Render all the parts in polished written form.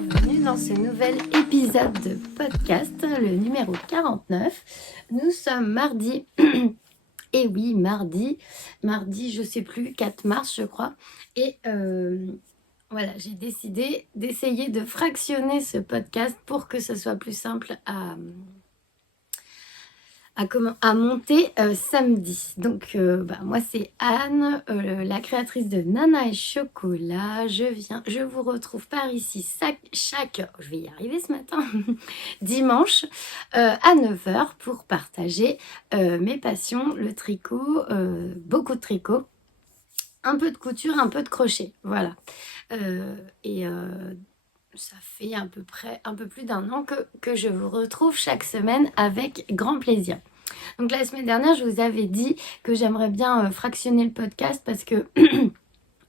bienvenue dans ce nouvel épisode de podcast, le numéro 49. Nous sommes mardi, et oui, mardi, je sais plus, 4 mars je crois, et voilà, j'ai décidé d'essayer de fractionner ce podcast pour que ce soit plus simple à monter samedi. Donc moi c'est Anne, la créatrice de Nana et Chocolat. Je vous retrouve par ici je vais y arriver ce matin, dimanche à 9 h pour partager mes passions, le tricot, beaucoup de tricot, un peu de couture, un peu de crochet, voilà. Ça fait à peu près un peu plus d'1 an que je vous retrouve chaque semaine avec grand plaisir. Donc la semaine dernière, je vous avais dit que j'aimerais bien fractionner le podcast parce que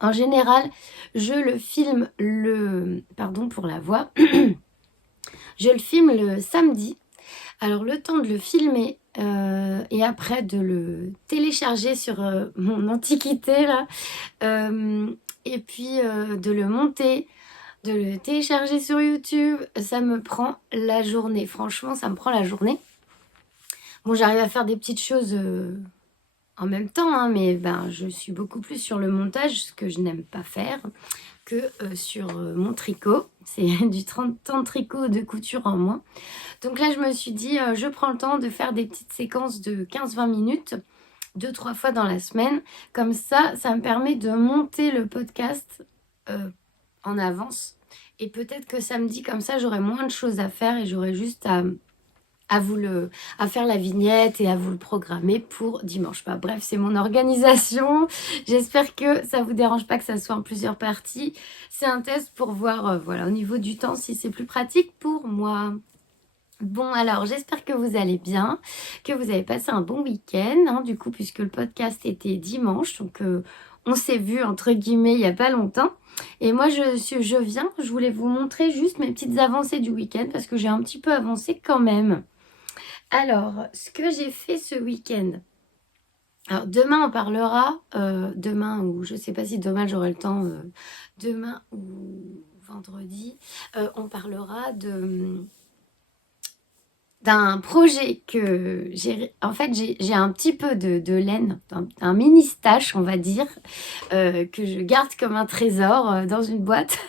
en général, je le filme pardon pour la voix, je le filme le samedi. Alors le temps de le filmer et après de le télécharger sur mon antiquité là, et puis de le monter, de le télécharger sur YouTube, ça me prend la journée. Franchement, ça me prend la journée. Bon, j'arrive à faire des petites choses en même temps, hein, mais je suis beaucoup plus sur le montage, ce que je n'aime pas faire, que sur mon tricot. C'est du temps de tricot, de couture en moins. Donc là, je me suis dit, je prends le temps de faire des petites séquences de 15-20 minutes, 2-3 fois dans la semaine. Comme ça me permet de monter le podcast en avance. Et peut-être que samedi, comme ça, j'aurai moins de choses à faire et j'aurai juste à faire la vignette et à vous le programmer pour dimanche. Bref, c'est mon organisation. J'espère que ça vous dérange pas que ça soit en plusieurs parties. C'est un test pour voir, au niveau du temps, si c'est plus pratique pour moi. Bon, alors, j'espère que vous allez bien, que vous avez passé un bon week-end, hein, du coup, puisque le podcast était dimanche, donc on s'est vu, entre guillemets, il n'y a pas longtemps. Et moi, je voulais vous montrer juste mes petites avancées du week-end, parce que j'ai un petit peu avancé quand même. Alors, ce que j'ai fait ce week-end. Alors, demain, on parlera, demain, ou je ne sais pas si demain j'aurai le temps, demain ou vendredi, on parlera d'un projet que j'ai. En fait, j'ai un petit peu de laine, un mini stash, on va dire, que je garde comme un trésor dans une boîte.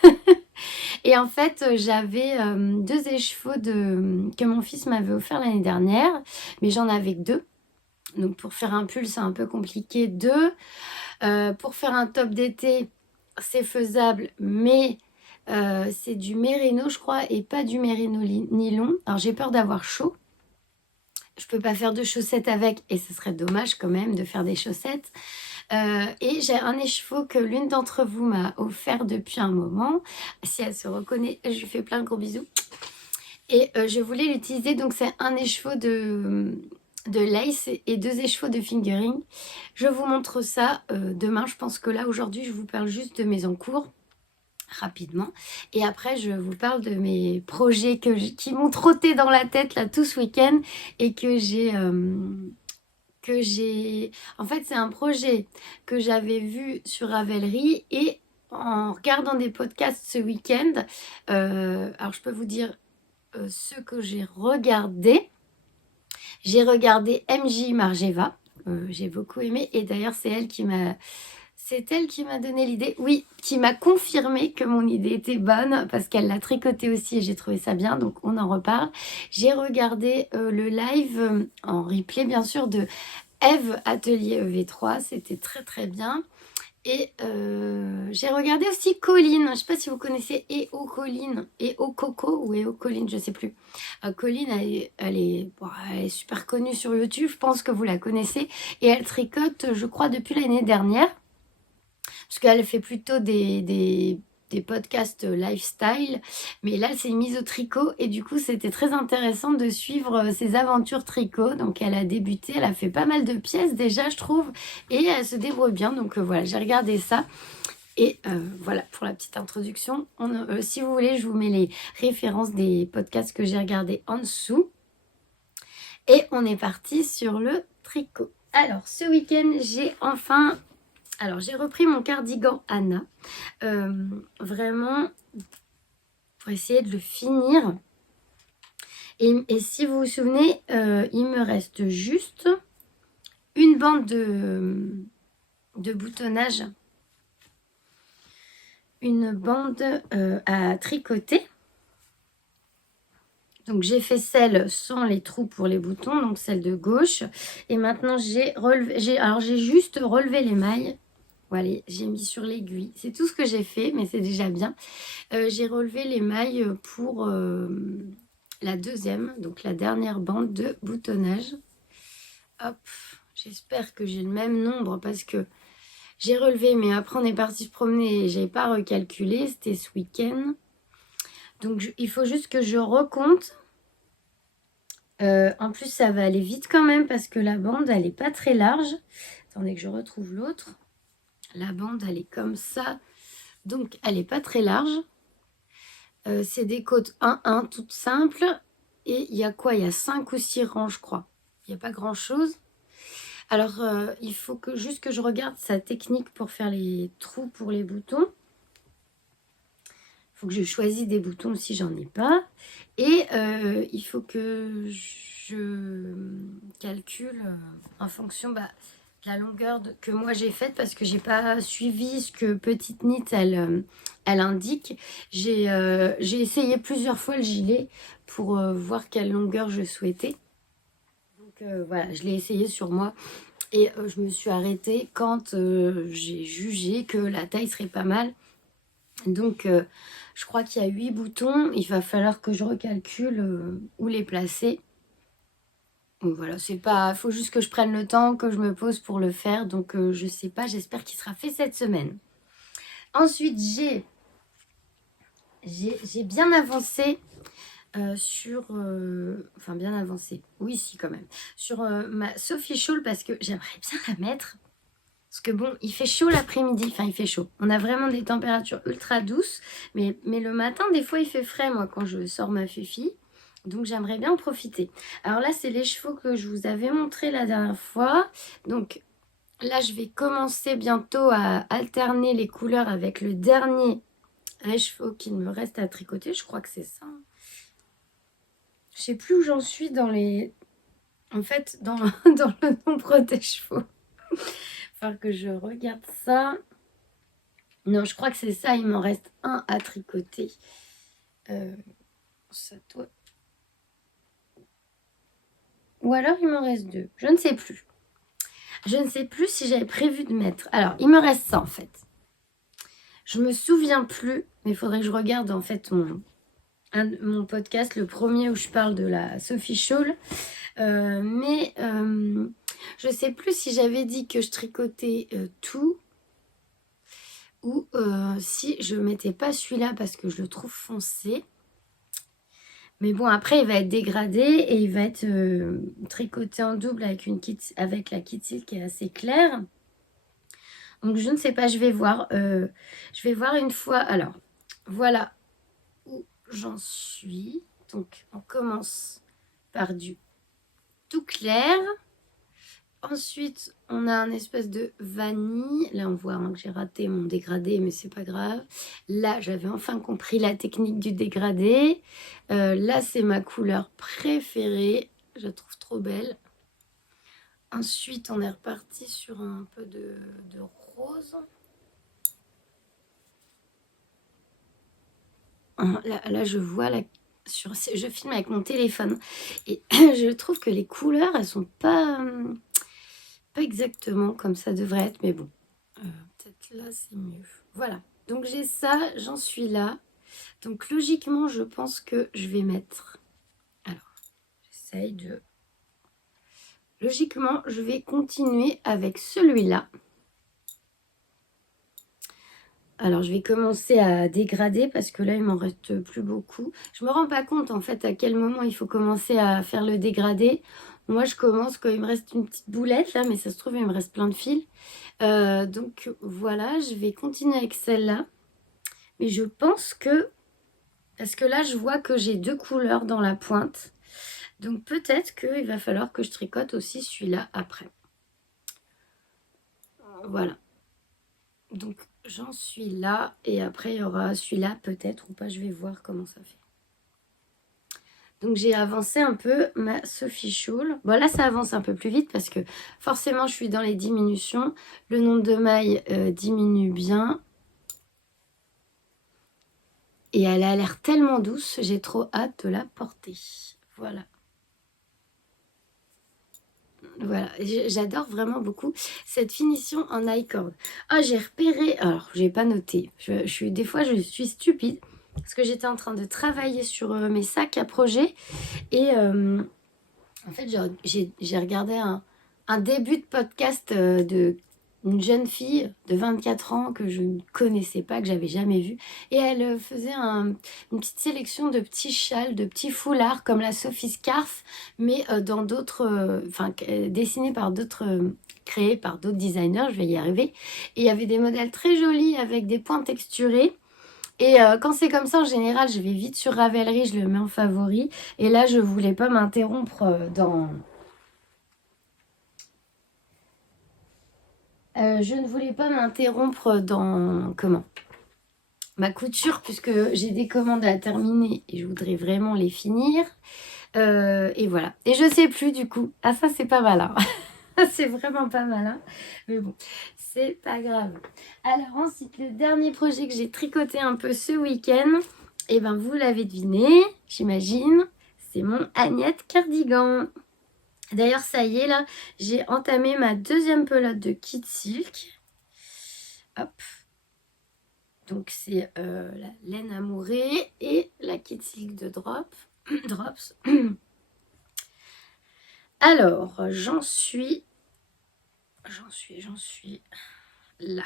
Et en fait, j'avais 2 écheveaux que mon fils m'avait offert l'année dernière, mais j'en avais que 2. Donc pour faire un pull, c'est un peu compliqué. 2. Pour faire un top d'été, c'est faisable, mais c'est du mérino, je crois, et pas du mérino nylon. Alors j'ai peur d'avoir chaud. Je peux pas faire de chaussettes avec, et ce serait dommage quand même de faire des chaussettes. Et j'ai un écheveau que l'une d'entre vous m'a offert depuis un moment. Si elle se reconnaît, je lui fais plein de gros bisous. Et je voulais l'utiliser, donc c'est un écheveau de lace et 2 écheveaux de fingering. Je vous montre ça demain. Je pense que là, aujourd'hui, je vous parle juste de mes encours rapidement. Et après, je vous parle de mes projets qui m'ont trotté dans la tête là tout ce week-end et que j'ai... En fait, c'est un projet que j'avais vu sur Ravelry et en regardant des podcasts ce week-end, alors je peux vous dire ce que j'ai regardé. J'ai regardé MJ Margeva, j'ai beaucoup aimé et d'ailleurs c'est elle qui m'a donné l'idée, oui, qui m'a confirmé que mon idée était bonne parce qu'elle l'a tricoté aussi et j'ai trouvé ça bien, donc on en reparle. J'ai regardé le live en replay bien sûr de Eve Atelier EV3, c'était très très bien. Et j'ai regardé aussi Colline, je ne sais pas si vous connaissez EO Colline, EO Coco ou EO Colline, je ne sais plus. Colline, elle est super connue sur YouTube, je pense que vous la connaissez. Et elle tricote, je crois, depuis l'année dernière. Parce qu'elle fait plutôt des podcasts lifestyle. Mais là, elle s'est mise au tricot. Et du coup, c'était très intéressant de suivre ses aventures tricot. Donc, elle a débuté. Elle a fait pas mal de pièces déjà, je trouve. Et elle se débrouille bien. Donc, voilà, j'ai regardé ça. Et voilà pour la petite introduction. Si vous voulez, je vous mets les références des podcasts que j'ai regardés en dessous. Et on est parti sur le tricot. Alors, ce week-end, j'ai repris mon cardigan Anna. Vraiment, faut essayer de le finir. Et si vous vous souvenez, il me reste juste une bande de boutonnage. Une bande à tricoter. Donc j'ai fait celle sans les trous pour les boutons, donc celle de gauche. Et maintenant j'ai juste relevé les mailles. Voilà, j'ai mis sur l'aiguille. C'est tout ce que j'ai fait, mais c'est déjà bien. J'ai relevé les mailles pour la deuxième, donc la dernière bande de boutonnage. Hop, j'espère que j'ai le même nombre parce que j'ai relevé, mais après on est parti se promener et j'ai pas recalculé, c'était ce week-end. Donc il faut juste que je recompte. En plus ça va aller vite quand même parce que la bande elle est pas très large. Attendez que je retrouve l'autre. La bande elle est comme ça. Donc elle est pas très large. C'est des côtes 1-1 toutes simples. Et il y a quoi? Il y a 5 ou 6 rangs je crois. Il n'y a pas grand chose. Alors il faut juste que je regarde sa technique pour faire les trous pour les boutons. Il faut que je choisisse des boutons si j'en ai pas. Et il faut que je calcule en fonction de la longueur que moi j'ai faite parce que j'ai pas suivi ce que Petite Knit elle indique. J'ai essayé plusieurs fois le gilet pour voir quelle longueur je souhaitais. Donc voilà, je l'ai essayé sur moi. Et je me suis arrêtée quand j'ai jugé que la taille serait pas mal. Donc, je crois qu'il y a 8 boutons. Il va falloir que je recalcule où les placer. Donc voilà, c'est pas... faut juste que je prenne le temps, que je me pose pour le faire. Donc, je sais pas, j'espère qu'il sera fait cette semaine. Ensuite, j'ai bien avancé sur... enfin, bien avancé. Oui, si, quand même. Sur ma Sophie Shawl parce que j'aimerais bien la mettre. Parce que bon, il fait chaud l'après-midi, enfin il fait chaud. On a vraiment des températures ultra douces, mais le matin, des fois, il fait frais, moi, quand je sors ma Fifi. Donc j'aimerais bien en profiter. Alors là, c'est les chevaux que je vous avais montré la dernière fois. Donc là, je vais commencer bientôt à alterner les couleurs avec le dernier chevaux qu'il me reste à tricoter. Je crois que c'est ça. Je sais plus où j'en suis dans les... En fait, dans le nombre des chevaux. Faut que je regarde ça. Non, je crois que c'est ça. Il m'en reste un à tricoter. Ça doit... Ou alors il m'en reste 2. Je ne sais plus. Je ne sais plus si j'avais prévu de mettre. Alors, il me reste ça en fait. Je me souviens plus. Mais il faudrait que je regarde en fait mon podcast, le premier où je parle de la Sophie Shawl. Mais je ne sais plus si j'avais dit que je tricotais tout. Ou si je ne mettais pas celui-là parce que je le trouve foncé. Mais bon, après, il va être dégradé et il va être tricoté en double avec la kit silk qui est assez claire. Donc, je ne sais pas, je vais voir. Je vais voir une fois. Alors, voilà où j'en suis. Donc, on commence par du tout clair. Ensuite, on a un espèce de vanille. Là, on voit que j'ai raté mon dégradé, mais c'est pas grave. Là, j'avais enfin compris la technique du dégradé. Là, c'est ma couleur préférée. Je la trouve trop belle. Ensuite, on est reparti sur un peu de rose. Là, je vois je filme avec mon téléphone. Et je trouve que les couleurs, elles sont pas exactement comme ça devrait être, mais bon, peut-être là c'est mieux. Voilà, donc j'ai ça, j'en suis là. Donc logiquement, je pense que je vais mettre... Alors, j'essaye de... Logiquement, je vais continuer avec celui-là. Alors, je vais commencer à dégrader parce que là, il m'en reste plus beaucoup. Je me rends pas compte, en fait, à quel moment il faut commencer à faire le dégradé. Moi, je commence quand il me reste une petite boulette, là, mais ça se trouve, il me reste plein de fils. Donc, voilà, je vais continuer avec celle-là. Mais je pense que... Parce que là, je vois que j'ai 2 couleurs dans la pointe. Donc, peut-être qu'il va falloir que je tricote aussi celui-là après. Voilà. Donc j'en suis là et après il y aura celui-là peut-être ou pas, je vais voir comment ça fait. Donc j'ai avancé un peu ma Sophie School. Bon là ça avance un peu plus vite parce que forcément je suis dans les diminutions. Le nombre de mailles diminue bien. Et elle a l'air tellement douce, j'ai trop hâte de la porter. Voilà. Voilà, j'adore vraiment beaucoup cette finition en I-cord. Ah, j'ai repéré, alors j'ai pas noté, des fois je suis stupide parce que j'étais en train de travailler sur mes sacs à projet et en fait j'ai regardé un début de podcast de une jeune fille de 24 ans que je ne connaissais pas, que j'avais jamais vue. Et elle faisait une petite sélection de petits châles, de petits foulards comme la Sophie Scarf, mais dans d'autres, dessinés par d'autres, créés par d'autres designers, je vais y arriver. Et il y avait des modèles très jolis avec des points texturés. Et quand c'est comme ça, en général, je vais vite sur Ravelry, je le mets en favori. Et là, je voulais pas m'interrompre je ne voulais pas m'interrompre dans ma couture puisque j'ai des commandes à terminer et je voudrais vraiment les finir. Et voilà. Et je sais plus du coup. Ah ça c'est pas malin. C'est vraiment pas malin. Mais bon, c'est pas grave. Alors ensuite, le dernier projet que j'ai tricoté un peu ce week-end, et ben vous l'avez deviné, j'imagine, c'est mon Agnette cardigan. D'ailleurs, ça y est, là, j'ai entamé ma deuxième pelote de Kid Silk. Hop. Donc, c'est la laine amourée et la Kid Silk de Drops. Alors, j'en suis là.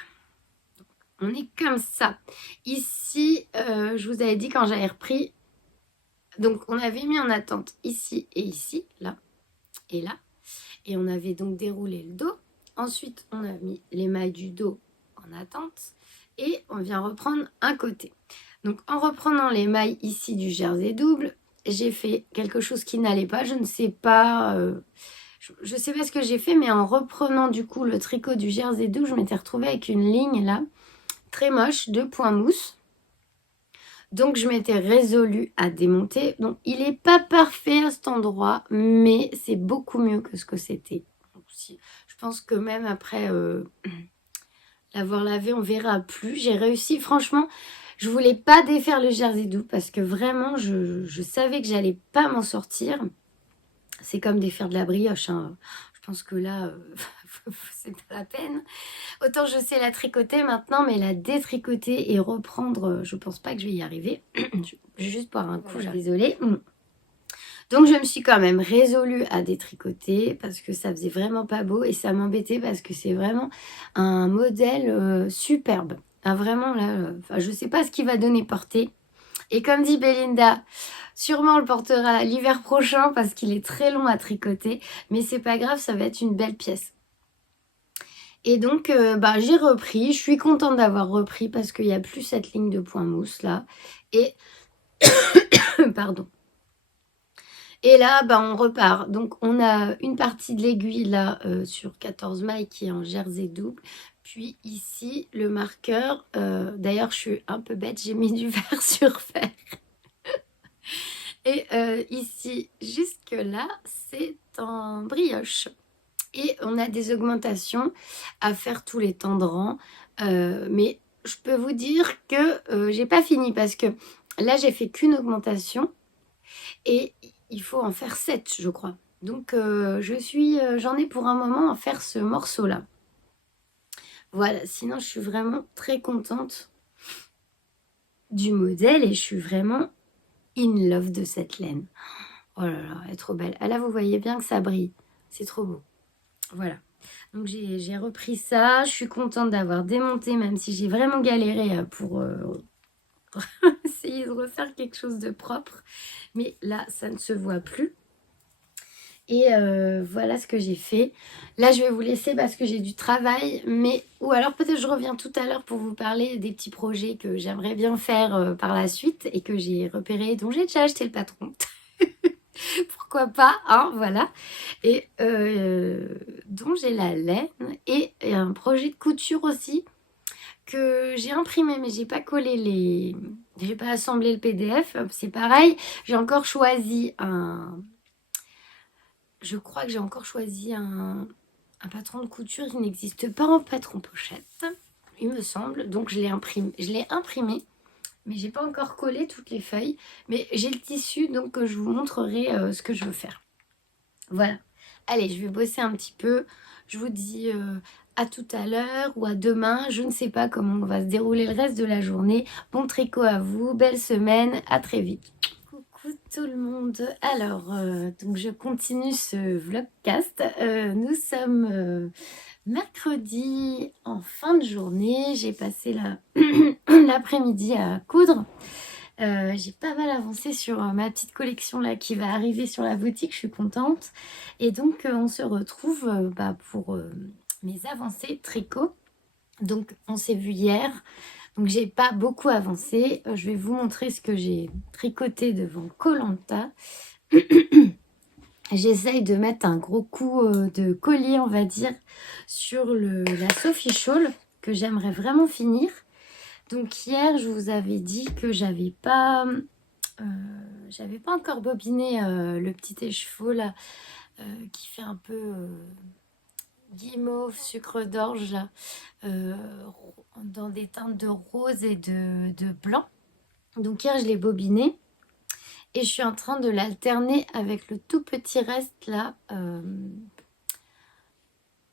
Donc, on est comme ça. Ici, je vous avais dit quand j'avais repris. Donc, on avait mis en attente ici et ici, là et là. Et on avait donc déroulé le dos. Ensuite, on a mis les mailles du dos en attente. Et on vient reprendre un côté. Donc, en reprenant les mailles ici du jersey double, j'ai fait quelque chose qui n'allait pas. Je ne sais pas... je sais pas ce que j'ai fait, mais en reprenant du coup le tricot du jersey double, je m'étais retrouvée avec une ligne là, très moche, de point mousse. Donc, je m'étais résolue à démonter. Donc, il n'est pas parfait à cet endroit, mais c'est beaucoup mieux que ce que c'était. Je pense que même après l'avoir lavé, on verra plus. J'ai réussi, franchement, je voulais pas défaire le jersey double parce que vraiment, je savais que j'allais pas m'en sortir. C'est comme défaire de la brioche, hein. Je pense que là, c'est pas la peine. Autant je sais la tricoter maintenant, mais la détricoter et reprendre, je pense pas que je vais y arriver. Je vais juste boire un coup, désolée. Donc je me suis quand même résolue à détricoter parce que ça faisait vraiment pas beau et ça m'embêtait parce que c'est vraiment un modèle superbe. Ah, vraiment là, je sais pas ce qu'il va donner porter. Et comme dit Belinda, sûrement on le portera l'hiver prochain parce qu'il est très long à tricoter, mais c'est pas grave, ça va être une belle pièce. Et donc, j'ai repris. Je suis contente d'avoir repris parce qu'il n'y a plus cette ligne de point mousse là. Et, pardon. Et là, on repart. Donc, on a une partie de l'aiguille là sur 14 mailles qui est en jersey double. Puis ici, le marqueur. D'ailleurs, je suis un peu bête, j'ai mis du vert sur fer. Et ici, jusque là, c'est en brioche. Et on a des augmentations à faire tous les temps de rang. Mais je peux vous dire que j'ai pas fini parce que là, j'ai fait qu'une augmentation. Et il faut en faire 7, je crois. Donc, j'en ai pour un moment à faire ce morceau-là. Voilà, sinon, je suis vraiment très contente du modèle et je suis vraiment in love de cette laine. Oh là là, elle est trop belle. Ah là, vous voyez bien que ça brille. C'est trop beau. Voilà. Donc, j'ai repris ça. Je suis contente d'avoir démonté, même si j'ai vraiment galéré pour essayer de refaire quelque chose de propre. Mais là, ça ne se voit plus. Et voilà ce que j'ai fait. Là, je vais vous laisser parce que j'ai du travail. Ou alors peut-être je reviens tout à l'heure pour vous parler des petits projets que j'aimerais bien faire par la suite et que j'ai repéré, dont j'ai déjà acheté le patron. Pourquoi pas, hein, voilà. Et dont j'ai la laine et un projet de couture aussi que j'ai imprimé, mais j'ai pas collé les... J'ai pas assemblé le PDF, c'est pareil. J'ai encore choisi un... Je crois que j'ai encore choisi un patron de couture. Il n'existe pas en patron pochette, il me semble. Donc je l'ai imprimé, mais j'ai pas encore collé toutes les feuilles. Mais j'ai le tissu, donc je vous montrerai ce que je veux faire. Voilà. Allez, je vais bosser un petit peu. Je vous dis à tout à l'heure ou à demain. Je ne sais pas comment va se dérouler le reste de la journée. Bon tricot à vous. Belle semaine. À très vite. Coucou tout le monde. Alors, donc je continue ce vlogcast. Nous sommes mercredi en fin de journée. J'ai passé l'après-midi à coudre. J'ai pas mal avancé sur ma petite collection là qui va arriver sur la boutique, je suis contente. Et donc on se retrouve pour mes avancées tricot. Donc on s'est vu hier, donc j'ai pas beaucoup avancé. Je vais vous montrer ce que j'ai tricoté devant koh Lanta. J'essaye de mettre un gros coup de collier, on va dire, sur la Sophie Shawl que j'aimerais vraiment finir. Donc hier, je vous avais dit que j'avais pas encore bobiné le petit écheveau là, qui fait un peu guimauve, sucre d'orge là, dans des teintes de rose et de blanc. Donc hier, je l'ai bobiné et je suis en train de l'alterner avec le tout petit reste là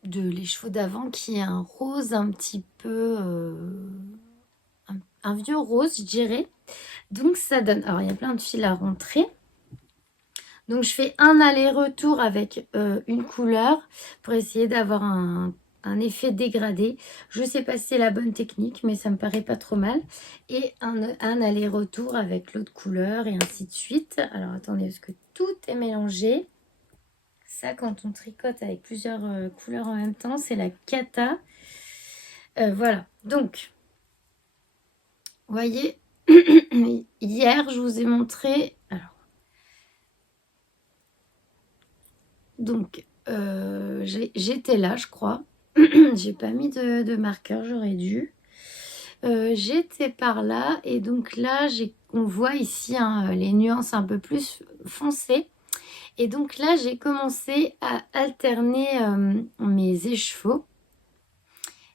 de l'écheveau d'avant qui est un rose un petit peu... un vieux rose, je dirais. Donc ça donne... Alors, il y a plein de fils à rentrer. Donc, je fais un aller-retour avec une couleur pour essayer d'avoir un effet dégradé. Je ne sais pas si c'est la bonne technique, mais ça me paraît pas trop mal. Et un aller-retour avec l'autre couleur et ainsi de suite. Alors, attendez, parce que tout est mélangé. Ça, quand on tricote avec plusieurs couleurs en même temps, c'est la cata. Voilà. Donc, vous voyez, hier, je vous ai montré... Alors, donc, j'étais là, je crois. J'ai pas mis de marqueur, j'aurais dû. J'étais par là. Et donc là, on voit ici les nuances un peu plus foncées. Et donc là, j'ai commencé à alterner mes écheveaux.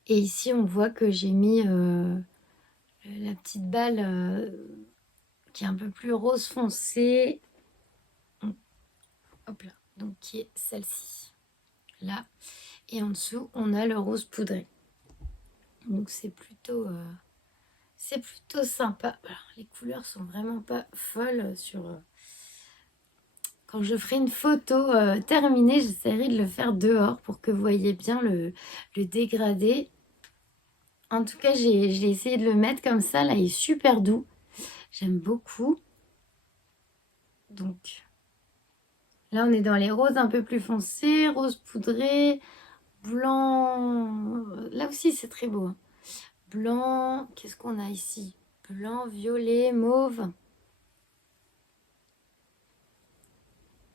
Et ici, on voit que j'ai mis la petite balle qui est un peu plus rose foncé. Hop là. Donc, qui est celle-ci. Là. Et en dessous, on a le rose poudré. Donc, c'est plutôt sympa. Alors, les couleurs sont vraiment pas folles sur... Quand je ferai une photo terminée, j'essaierai de le faire dehors pour que vous voyez bien le dégradé. En tout cas, j'ai essayé de le mettre comme ça. Là, il est super doux. J'aime beaucoup. Donc, là, on est dans les roses un peu plus foncés. Rose poudré, blanc. Là aussi, c'est très beau. Hein. Blanc. Qu'est-ce qu'on a ici? Blanc, violet, mauve.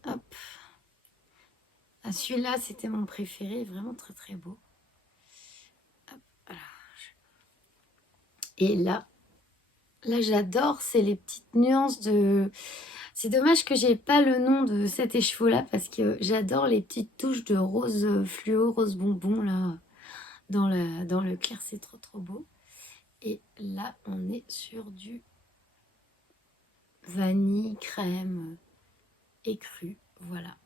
Hop. Ah, celui-là, c'était mon préféré. Vraiment très, très beau. Hop, voilà. Et là j'adore, c'est les petites nuances de... C'est dommage que j'ai pas le nom de cet écheveau-là parce que j'adore les petites touches de rose fluo, rose bonbon là, dans le clair, c'est trop trop beau. Et là, on est sur du vanille, crème écru, voilà.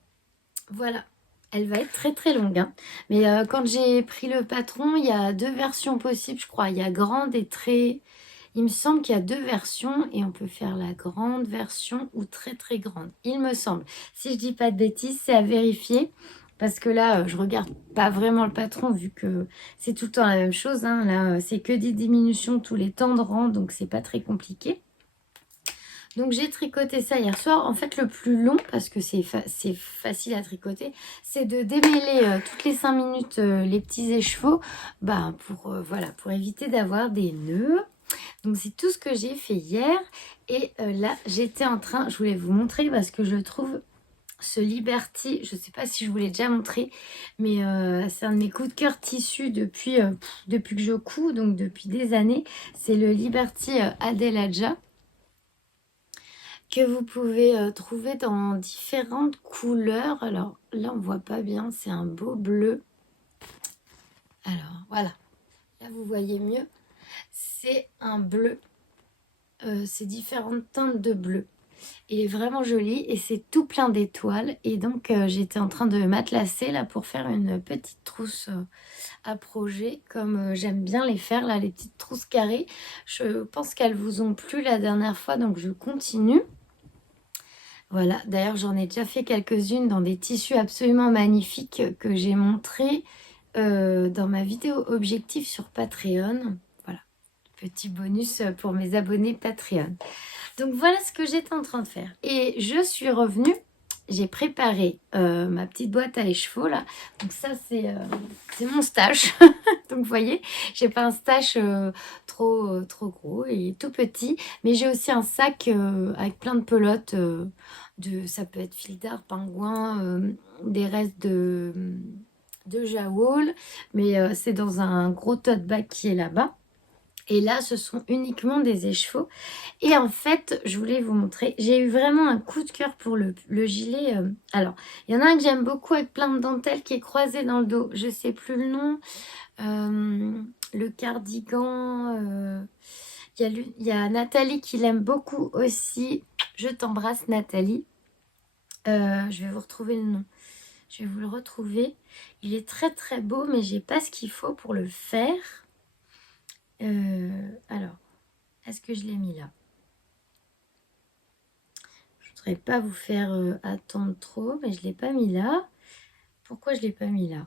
Voilà, elle va être très très longue. Hein. Mais quand j'ai pris le patron, il y a deux versions possibles, je crois. Il y a grande et très... Il me semble qu'il y a deux versions et on peut faire la grande version ou très très grande. Il me semble. Si je dis pas de bêtises, c'est à vérifier. Parce que là, je regarde pas vraiment le patron vu que c'est tout le temps la même chose. Hein. Là, c'est que des diminutions tous les temps de rang, donc c'est pas très compliqué. Donc j'ai tricoté ça hier soir. En fait, le plus long, parce que c'est facile à tricoter, c'est de démêler toutes les 5 minutes les petits écheveaux pour éviter d'avoir des nœuds. Donc c'est tout ce que j'ai fait hier. Et là, j'étais en train, je voulais vous montrer parce que je trouve ce Liberty, je ne sais pas si je vous l'ai déjà montré, mais c'est un de mes coups de cœur tissus depuis que je couds, donc depuis des années. C'est le Liberty Adelaja que vous pouvez trouver dans différentes couleurs. Alors là, on ne voit pas bien, c'est un beau bleu. Alors voilà, là vous voyez mieux. C'est un bleu, c'est différentes teintes de bleu. Il est vraiment joli et c'est tout plein d'étoiles. Et donc, j'étais en train de matelassé là pour faire une petite trousse à projet, comme j'aime bien les faire, là, les petites trousses carrées. Je pense qu'elles vous ont plu la dernière fois, donc je continue. Voilà, d'ailleurs, j'en ai déjà fait quelques-unes dans des tissus absolument magnifiques que j'ai montré dans ma vidéo objectif sur Patreon. Voilà, petit bonus pour mes abonnés Patreon. Donc voilà ce que j'étais en train de faire. Et je suis revenue, j'ai préparé ma petite boîte à écheveau là. Donc ça c'est mon stash. Donc vous voyez, j'ai pas un stash trop gros et tout petit. Mais j'ai aussi un sac avec plein de pelotes. Ça peut être fil d'art, pingouin, des restes de jaoul. Mais c'est dans un gros tote bag qui est là-bas. Et là, ce sont uniquement des écheveaux. Et en fait, je voulais vous montrer, j'ai eu vraiment un coup de cœur pour le gilet. Alors, il y en a un que j'aime beaucoup avec plein de dentelles qui est croisé dans le dos. Je ne sais plus le nom. Le cardigan. Il y a Nathalie qui l'aime beaucoup aussi. Je t'embrasse, Nathalie. Je vais vous retrouver le nom. Je vais vous le retrouver. Il est très très beau, mais j'ai pas ce qu'il faut pour le faire. Alors, est-ce que je l'ai mis là? Je ne voudrais pas vous faire attendre trop, mais je ne l'ai pas mis là. Pourquoi je ne l'ai pas mis là?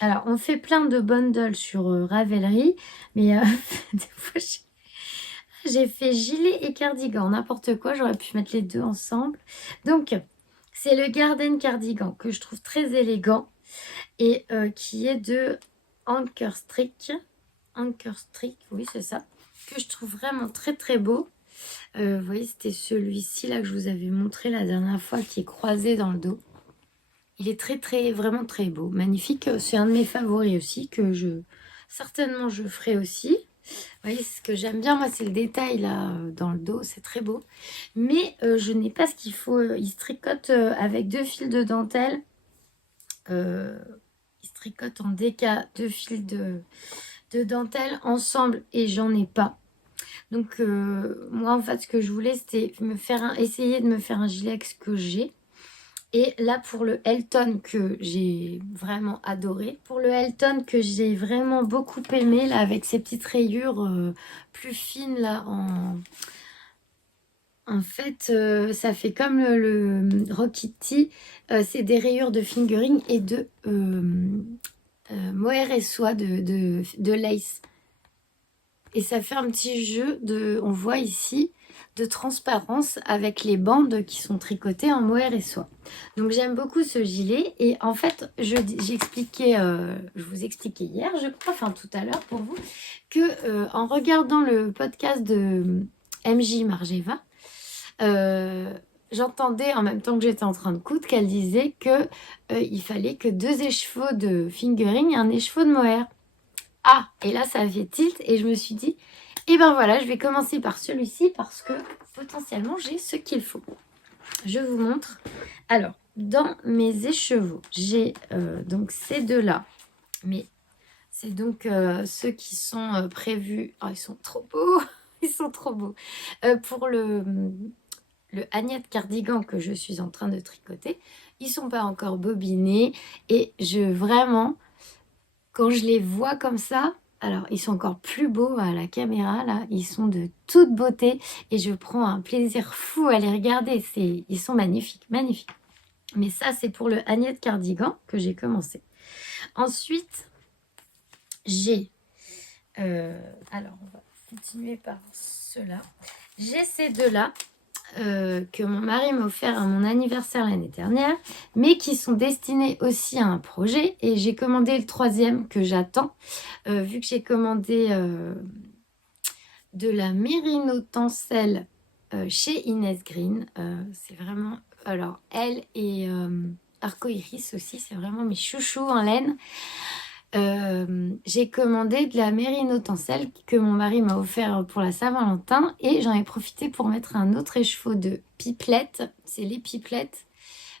Alors, on fait plein de bundles sur Ravelry, mais des fois, j'ai fait gilet et cardigan, n'importe quoi. J'aurais pu mettre les deux ensemble. Donc, c'est le Garden Cardigan que je trouve très élégant et qui est de Anchor Strick. Anchor Strick, oui, c'est ça. Que je trouve vraiment très très beau. Vous voyez, c'était celui-ci là que je vous avais montré la dernière fois qui est croisé dans le dos. Il est très très, vraiment très beau, magnifique. C'est un de mes favoris aussi que certainement je ferai aussi. Vous voyez, ce que j'aime bien moi, c'est le détail là dans le dos, c'est très beau. Mais je n'ai pas ce qu'il faut. Il se tricote avec 2 fils de dentelle. Il se tricote en déca 2 fils de dentelle ensemble et j'en ai pas. Donc moi en fait ce que je voulais c'était essayer de me faire un gilet avec ce que j'ai. Et là pour le Elton que j'ai vraiment adoré, pour le Elton que j'ai vraiment beaucoup aimé là avec ces petites rayures plus fines là en fait ça fait comme le Rockity, c'est des rayures de fingering et de mohair et soie de lace. Et ça fait un petit jeu on voit ici, de transparence avec les bandes qui sont tricotées en mohair et soie. Donc j'aime beaucoup ce gilet. Et en fait, je vous expliquais hier, je crois, enfin tout à l'heure pour vous, que en regardant le podcast de MJ Margeva, j'entendais en même temps que j'étais en train de coudre qu'elle disait que il fallait que 2 écheveaux de fingering et un écheveau de mohair. Ah, et là, ça a fait tilt et je me suis dit, et ben voilà, je vais commencer par celui-ci parce que potentiellement, j'ai ce qu'il faut. Je vous montre. Alors, dans mes écheveaux, j'ai donc ces deux-là, mais c'est donc ceux qui sont prévus. Oh, ils sont trop beaux, ils sont trop beaux. Pour le Agnette cardigan que je suis en train de tricoter, ils sont pas encore bobinés et vraiment... Quand je les vois comme ça, alors ils sont encore plus beaux à la caméra, là, ils sont de toute beauté et je prends un plaisir fou à les regarder, ils sont magnifiques, magnifiques. Mais ça, c'est pour le Agnette cardigan que j'ai commencé. Ensuite, j'ai, alors on va continuer par ceux-là. J'ai ces deux-là. Que mon mari m'a offert à mon anniversaire l'année dernière, mais qui sont destinés aussi à un projet. Et j'ai commandé le 3e que j'attends, vu que j'ai commandé de la mérino tencel chez Inès Green. C'est vraiment... Alors, elle et Arcoiris aussi, c'est vraiment mes chouchous en laine. J'ai commandé de la Mérino Tencel que mon mari m'a offert pour la Saint-Valentin et j'en ai profité pour mettre un autre écheveau de pipelettes. C'est les pipelettes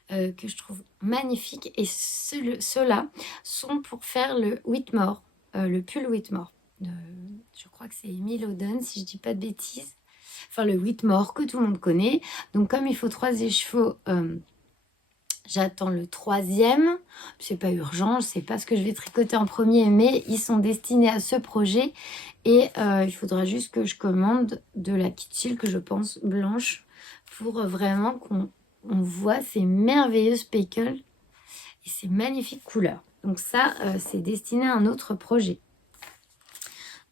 que je trouve magnifiques et ceux-là sont pour faire le Whitmore, le pull Whitmore. Je crois que c'est Emile Oden si je dis pas de bêtises. Enfin le Whitmore que tout le monde connaît. Donc comme il faut 3 écheveaux, j'attends le 3e. C'est pas urgent, je sais pas ce que je vais tricoter en premier, mais ils sont destinés à ce projet. Et il faudra juste que je commande de la kit silk, je pense, blanche, pour vraiment qu'on voit ces merveilleuses speckles et ces magnifiques couleurs. Donc ça, c'est destiné à un autre projet.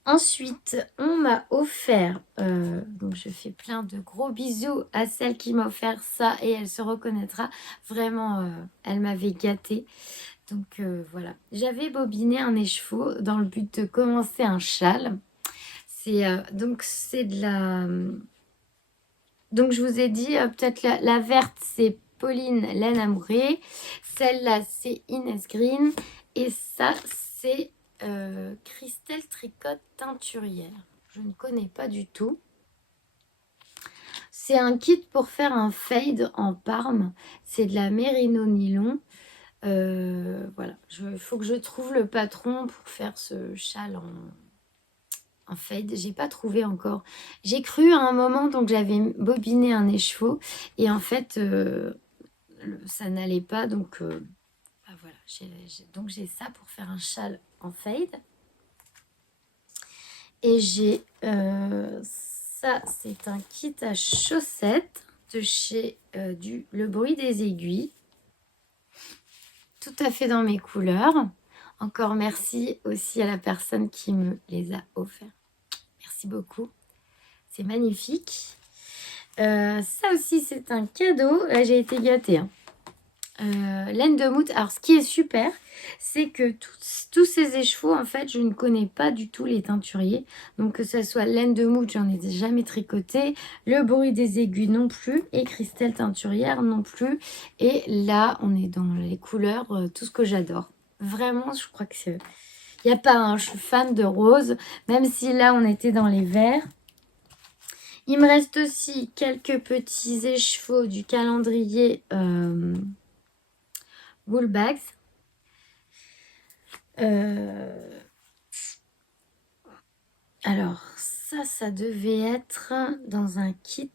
Ensuite, on m'a offert, donc je fais plein de gros bisous à celle qui m'a offert ça et elle se reconnaîtra. Vraiment, elle m'avait gâtée. Donc voilà, j'avais bobiné un écheveau dans le but de commencer un châle. Donc c'est de la... Donc je vous ai dit, peut-être la verte, c'est Pauline Laine Amourée. Celle-là, c'est Inès Green. Et ça, c'est... Christelle Tricotte Teinturière. Je ne connais pas du tout. C'est un kit pour faire un fade en parme. C'est de la Mérino Nylon. Voilà. Il faut que je trouve le patron pour faire ce châle en fade. J'ai pas trouvé encore. J'ai cru à un moment, donc j'avais bobiné un écheveau. Et en fait, ça n'allait pas. Donc voilà. Donc j'ai ça pour faire un châle en fade. Et j'ai ça, c'est un kit à chaussettes de chez Le Bruit des Aiguilles. Tout à fait dans mes couleurs. Encore merci aussi à la personne qui me les a offerts. Merci beaucoup. C'est magnifique. Ça aussi, c'est un cadeau. Là, j'ai été gâtée. Hein. Laine de Mout. Alors ce qui est super, c'est que tous ces écheveaux, en fait, je ne connais pas du tout les teinturiers. Donc que ce soit Laine de Mout, j'en ai jamais tricoté. Le Bruit des Aiguilles non plus. Et Christelle Teinturière non plus. Et là, on est dans les couleurs, tout ce que j'adore. Vraiment, je crois que c'est... Il n'y a pas un... Je suis fan de rose. Même si là, on était dans les verts. Il me reste aussi quelques petits écheveaux du calendrier... Woolbags. Alors, ça devait être dans un kit.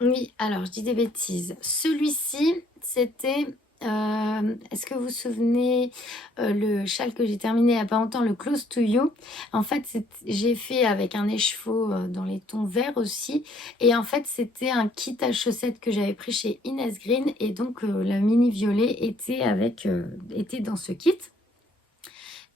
Oui, alors, je dis des bêtises. Celui-ci, c'était... Est-ce que vous vous souvenez le châle que j'ai terminé il n'y a pas longtemps, le Close to You. En fait, j'ai fait avec un écheveau dans les tons verts aussi. Et en fait, c'était un kit à chaussettes que j'avais pris chez Inès Green. Et donc, la mini violet était dans ce kit.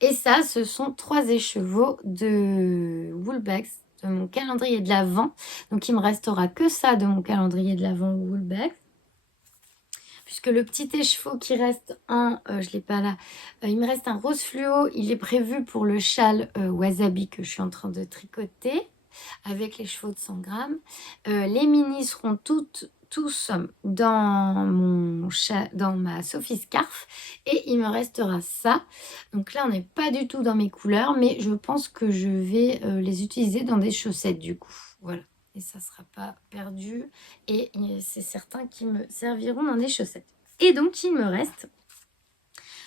Et ça, ce sont 3 écheveaux de Woolbags, de mon calendrier de l'Avent. Donc, il me restera que ça de mon calendrier de l'Avent Woolbags. Puisque le petit écheveau qui reste je ne l'ai pas là, il me reste un rose fluo. Il est prévu pour le châle wasabi que je suis en train de tricoter avec les chevaux de 100 grammes. Les minis seront tous dans ma Sophie Scarf et il me restera ça. Donc là, on n'est pas du tout dans mes couleurs, mais je pense que je vais les utiliser dans des chaussettes du coup. Voilà. Et ça ne sera pas perdu. Et c'est certain qu'ils me serviront dans des chaussettes. Et donc, il me reste...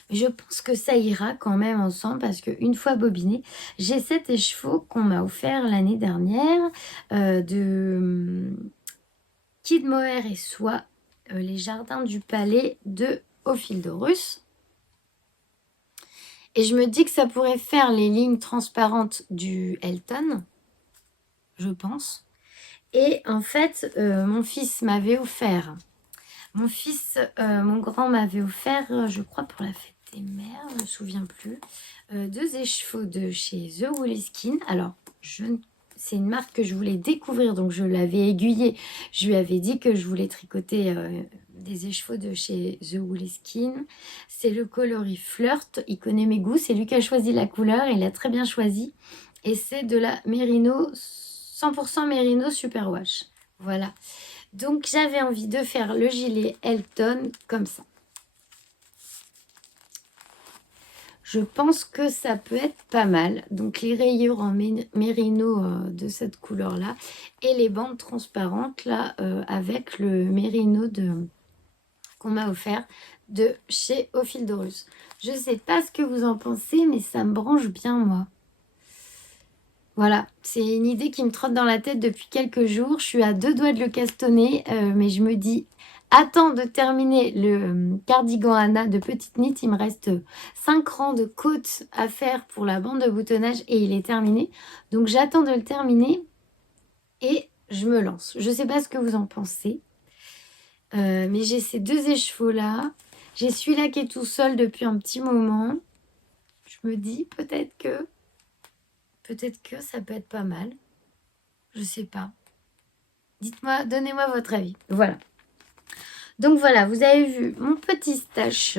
Je pense que ça ira quand même ensemble parce qu'une fois bobiné, j'ai cet écheveau qu'on m'a offert l'année dernière de Kid Mohair et Soie, les jardins du palais de Ophildorus. Et je me dis que ça pourrait faire les lignes transparentes du Elton, je pense. Et en fait, mon fils m'avait offert, mon grand m'avait offert, je crois pour la fête des mères, je ne me souviens plus, 2 écheveaux de chez The Woolly Skin. Alors, c'est une marque que je voulais découvrir, donc je l'avais aiguillée. Je lui avais dit que je voulais tricoter des écheveaux de chez The Woolly Skin. C'est le coloris Flirt, il connaît mes goûts, c'est lui qui a choisi la couleur, il a très bien choisi. Et c'est de la Mérino 100% Mérino Superwash. Voilà. Donc, j'avais envie de faire le gilet Elton comme ça. Je pense que ça peut être pas mal. Donc, les rayures en mérino de cette couleur-là. Et les bandes transparentes, là, avec le mérino qu'on m'a offert de chez Au Fil de Russe. Je ne sais pas ce que vous en pensez, mais ça me branche bien, moi. Voilà, c'est une idée qui me trotte dans la tête depuis quelques jours. Je suis à 2 doigts de le castonner, mais je me dis, attends de terminer le cardigan Anna de Petite Knit. Il me reste 5 rangs de côtes à faire pour la bande de boutonnage et il est terminé. Donc j'attends de le terminer et je me lance. Je ne sais pas ce que vous en pensez, mais j'ai ces 2 écheveaux-là. J'ai celui-là qui est tout seul depuis un petit moment. Je me dis peut-être que ça peut être pas mal. Je sais pas. Dites-moi, donnez-moi votre avis. Voilà. Donc voilà, vous avez vu mon petit stash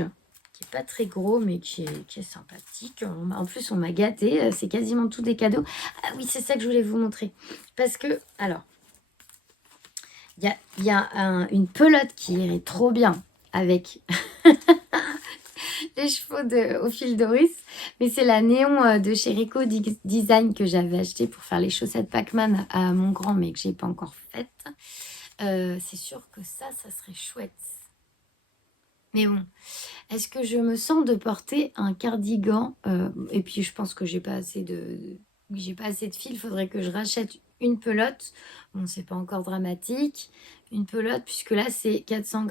qui est pas très gros mais qui est sympathique. En plus, on m'a gâté. C'est quasiment tous des cadeaux. Ah oui, c'est ça que je voulais vous montrer. Parce que, alors, il y a une pelote qui irait trop bien avec les chevaux Au Fil de Russe. Mais c'est la néon de chez Rico Design que j'avais acheté pour faire les chaussettes Pac-Man à mon grand, mais que j'ai pas encore faites. C'est sûr que ça serait chouette. Mais bon, est-ce que je me sens de porter un cardigan et puis je pense que j'ai pas assez de fil. Il faudrait que je rachète une pelote. Bon, c'est pas encore dramatique. Une pelote, puisque là, c'est 400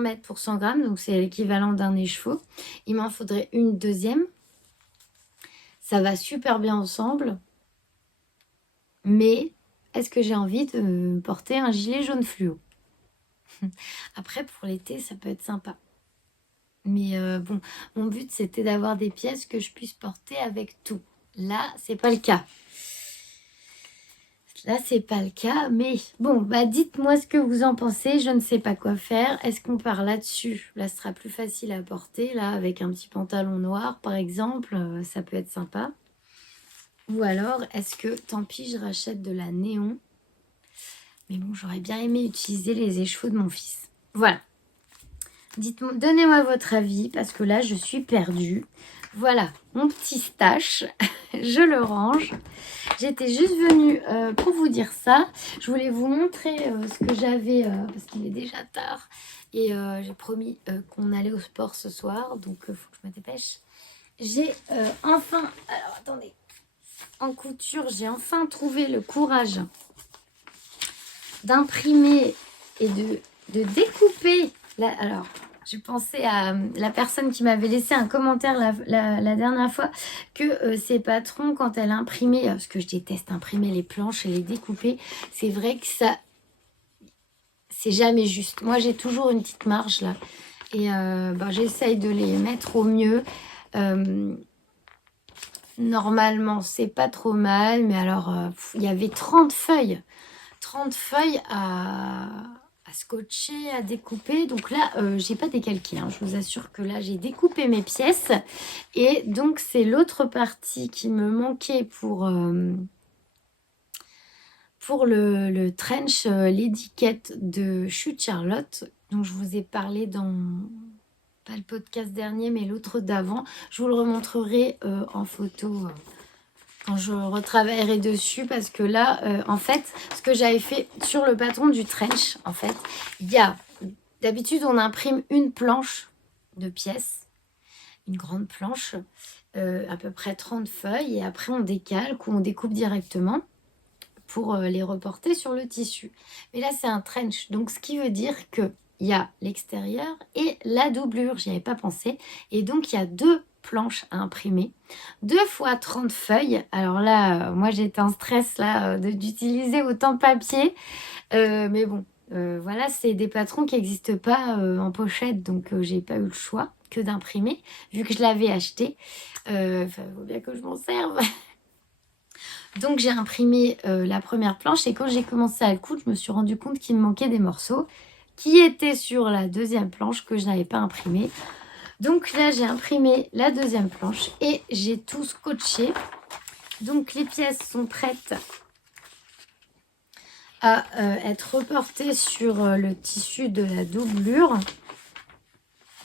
mètres pour 100 grammes. Donc, c'est l'équivalent d'un écheveau. Il m'en faudrait une deuxième. Ça va super bien ensemble. Mais est-ce que j'ai envie de porter un gilet jaune fluo? Après, pour l'été, ça peut être sympa. Mais bon, mon but, c'était d'avoir des pièces que je puisse porter avec tout. Là, c'est pas le cas. Mais bon, bah dites-moi ce que vous en pensez. Je ne sais pas quoi faire. Est-ce qu'on part là-dessus? Là, ce sera plus facile à porter, là, avec un petit pantalon noir, par exemple. Ça peut être sympa. Ou alors, est-ce que, tant pis, je rachète de la néon? Mais bon, j'aurais bien aimé utiliser les écheveaux de mon fils. Voilà. Dites-moi, donnez-moi votre avis, parce que là, je suis perdue. Voilà, mon petit stash. Je le range. J'étais juste venue pour vous dire ça. Je voulais vous montrer ce que j'avais, parce qu'il est déjà tard. Et j'ai promis qu'on allait au sport ce soir, donc il faut que je me dépêche. J'ai enfin... Alors, attendez. En couture, j'ai enfin trouvé le courage d'imprimer et de découper. Là, alors, je pensais à la personne qui m'avait laissé un commentaire la dernière fois que ses patrons, quand elle imprimait, parce que je déteste imprimer les planches et les découper, c'est vrai que ça, c'est jamais juste. Moi, j'ai toujours une petite marge là. Et j'essaye de les mettre au mieux. Normalement, c'est pas trop mal. Mais alors, il y avait 30 feuilles. 30 feuilles à scotcher, à découper. Donc là, j'ai pas décalqué. Je vous assure que là, j'ai découpé mes pièces. Et donc, c'est l'autre partie qui me manquait pour le trench l'étiquette de Chute Charlotte. Donc, je vous ai parlé dans... pas le podcast dernier, mais l'autre d'avant. Je vous le remontrerai en photo quand je retravaillerai dessus, parce que là, en fait, ce que j'avais fait sur le patron du trench, en fait, il y a... D'habitude, on imprime une planche de pièces, une grande planche, à peu près 30 feuilles, et après on décalque ou on découpe directement pour les reporter sur le tissu. Mais là, c'est un trench, donc ce qui veut dire que il y a l'extérieur et la doublure, j'y avais pas pensé. Et donc, il y a 2 planches à imprimer. 2 fois 30 feuilles. Alors là, moi, j'étais en stress là d'utiliser autant de papier. Mais bon, voilà, c'est des patrons qui n'existent pas en pochette. Donc, j'ai pas eu le choix que d'imprimer, vu que je l'avais acheté. Il faut bien que je m'en serve. Donc, j'ai imprimé la première planche. Et quand j'ai commencé à le coudre, je me suis rendu compte qu'il me manquait des morceaux qui était sur la deuxième planche que je n'avais pas imprimée. Donc là, j'ai imprimé la deuxième planche et j'ai tout scotché. Donc les pièces sont prêtes à être reporté sur le tissu de la doublure.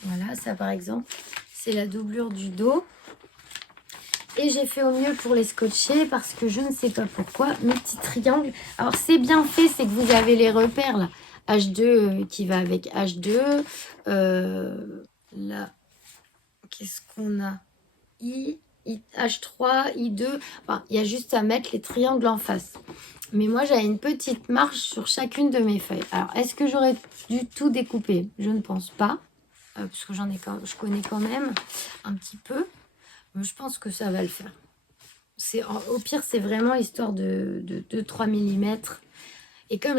Voilà, ça par exemple, c'est la doublure du dos. Et j'ai fait au mieux pour les scotcher parce que je ne sais pas pourquoi, mes petits triangles. Alors c'est bien fait, c'est que vous avez les repères là. H2 qui va avec H2. Là, qu'est-ce qu'on a H3, I2. Enfin, il y a juste à mettre les triangles en face. Mais moi, j'avais une petite marge sur chacune de mes feuilles. Alors, est-ce que j'aurais dû tout découper? Je ne pense pas. Parce que je connais quand même un petit peu. Mais je pense que ça va le faire. Au pire, c'est vraiment histoire de 2-3 mm. Et comme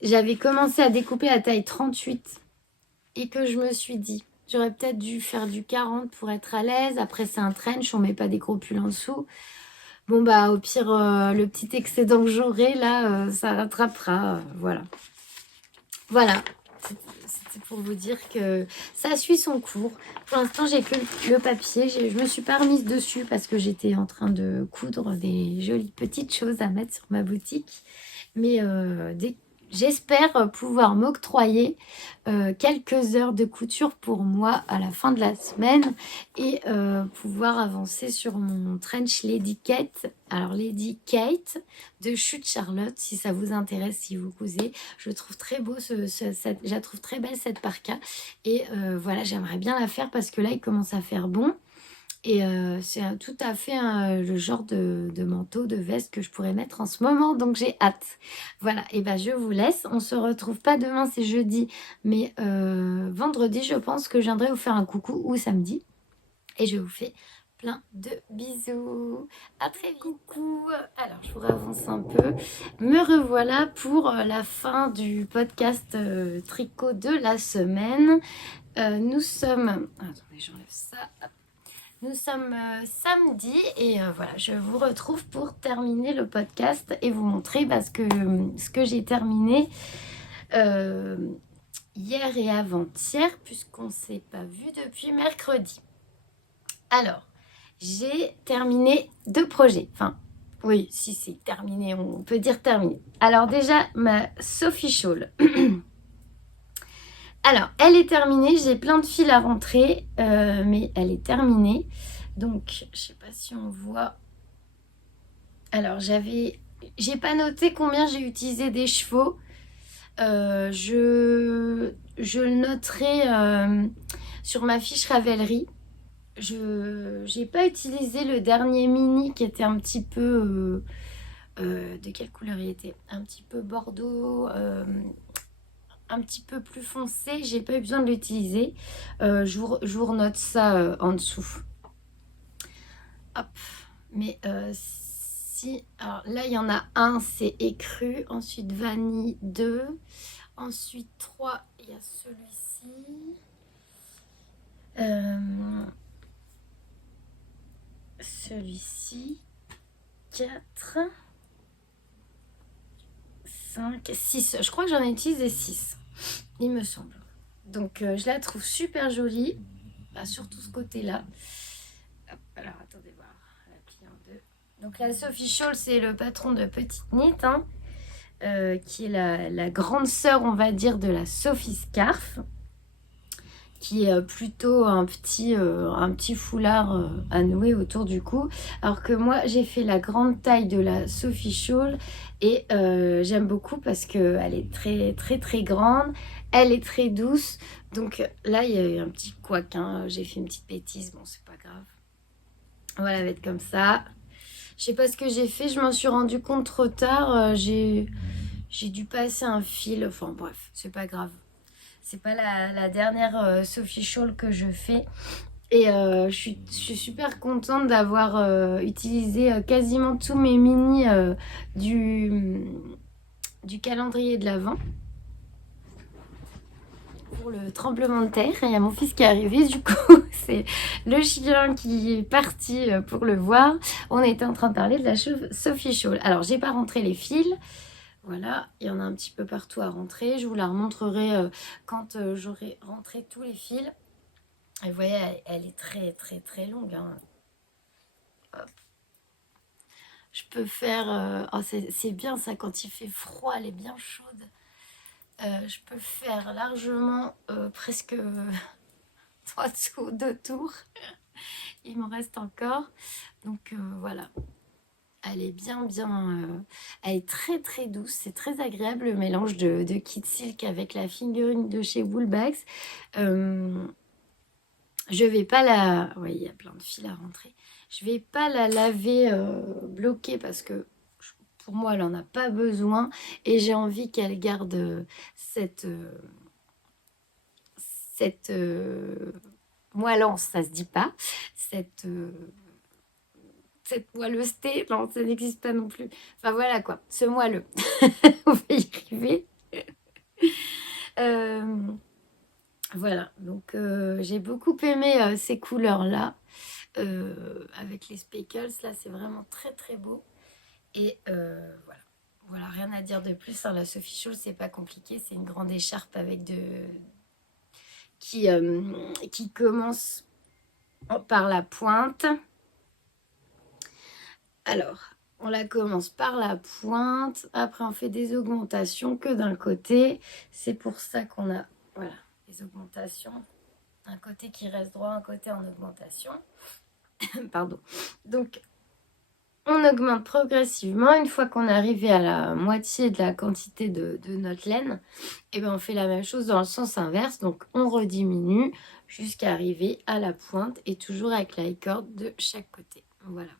j'avais commencé à découper à taille 38 et que je me suis dit, j'aurais peut-être dû faire du 40 pour être à l'aise. Après, c'est un trench, on met pas des gros pulls en dessous. Bon, bah, au pire, le petit excédent que j'aurai, là, ça rattrapera. Voilà. Voilà. C'était pour vous dire que ça suit son cours. Pour l'instant, j'ai que le papier. Je me suis pas remise dessus parce que j'étais en train de coudre des jolies petites choses à mettre sur ma boutique. Mais j'espère pouvoir m'octroyer quelques heures de couture pour moi à la fin de la semaine et pouvoir avancer sur mon trench Lady Kate. Alors Lady Kate de Chute Charlotte, si ça vous intéresse, si vous cousez. Je trouve très beau, je la trouve très belle cette parka. Et voilà, j'aimerais bien la faire parce que là, il commence à faire bon. Et c'est tout à fait le genre de manteau, de veste que je pourrais mettre en ce moment. Donc j'ai hâte. Voilà, et ben je vous laisse. On se retrouve pas demain, c'est jeudi. Mais vendredi, je pense que je viendrai vous faire un coucou ou samedi. Et je vous fais plein de bisous. À très vite. Coucou. Alors, je vous avance un peu. Me revoilà pour la fin du podcast tricot de la semaine. Nous sommes... Attendez, j'enlève ça. Hop. Nous sommes samedi et voilà, je vous retrouve pour terminer le podcast et vous montrer ce que j'ai terminé hier et avant-hier puisqu'on ne s'est pas vu depuis mercredi. Alors, j'ai terminé 2 projets. Enfin, oui, si c'est terminé, on peut dire terminé. Alors déjà, ma Sophie Shawl. Alors, elle est terminée. J'ai plein de fils à rentrer, mais elle est terminée. Donc, je sais pas si on voit. Alors, j'ai pas noté combien j'ai utilisé des chevaux. Je le noterai sur ma fiche Ravelry. Je n'ai pas utilisé le dernier mini qui était un petit peu... de quelle couleur il était? Un petit peu bordeaux, un petit peu plus foncé. J'ai pas eu besoin de l'utiliser. Je vous renote ça en dessous. Hop. Mais si... Alors là, il y en a un, c'est écru. Ensuite, vanille 2. Ensuite, 3, il y a celui-ci. Celui-ci. 4. 5, 6. Je crois que j'en ai utilisé 6, il me semble. Donc, je la trouve super jolie. Surtout ce côté-là. Hop, alors, attendez voir. La plie en 2. Donc, la Sophie Shawl, c'est le patron de Petite Knit, hein, qui est la grande sœur, on va dire, de la Sophie Scarf, qui est plutôt un petit foulard à nouer autour du cou. Alors que moi, j'ai fait la grande taille de la Sophie Shawl et j'aime beaucoup parce qu'elle est très, très, très grande. Elle est très douce. Donc là, il y a eu un petit couac. Hein. J'ai fait une petite bêtise. Bon, c'est pas grave. On va la mettre comme ça. Je sais pas ce que j'ai fait. Je m'en suis rendu compte trop tard. J'ai dû passer un fil. Enfin bref, c'est pas grave. C'est pas la dernière Sophie Shawl que je fais. Et je suis super contente d'avoir utilisé quasiment tous mes mini du calendrier de l'Avent. Pour le tremblement de terre, il y a mon fils qui est arrivé, du coup c'est le chien qui est parti pour le voir. On était en train de parler de la Sophie Shawl. Alors j'ai pas rentré les fils. Voilà, il y en a un petit peu partout à rentrer. Je vous la remontrerai quand j'aurai rentré tous les fils. Et vous voyez, elle est très très très longue. Hein. Hop. Je peux faire... oh, c'est bien ça quand il fait froid, elle est bien chaude. Je peux faire largement presque 2 tours. Il m'en reste encore. Donc voilà. Elle est elle est très très douce. C'est très agréable le mélange de Kid Silk avec la figurine de chez Woolbags. Je vais pas la... Oui, il y a plein de fils à rentrer. Je vais pas la laver bloquée parce que pour moi, elle en a pas besoin. Et j'ai envie qu'elle garde cette moellance, ça se dit pas. Cette moelleuseté, non, ça n'existe pas non plus. Enfin voilà quoi, ce moelleux. On va y arriver. Euh, voilà, donc j'ai beaucoup aimé ces couleurs-là. Avec les speckles, là c'est vraiment très très beau. Et voilà. Voilà, rien à dire de plus. Hein. La Sophie Scholl, c'est pas compliqué. C'est une grande écharpe avec qui commence par la pointe. Alors, on la commence par la pointe. Après, on fait des augmentations que d'un côté. C'est pour ça qu'on a, voilà, des augmentations. Un côté qui reste droit, un côté en augmentation. Pardon. Donc, on augmente progressivement. Une fois qu'on est arrivé à la moitié de la quantité de notre laine, et ben on fait la même chose dans le sens inverse. Donc, on rediminue jusqu'à arriver à la pointe et toujours avec la corde de chaque côté. Voilà.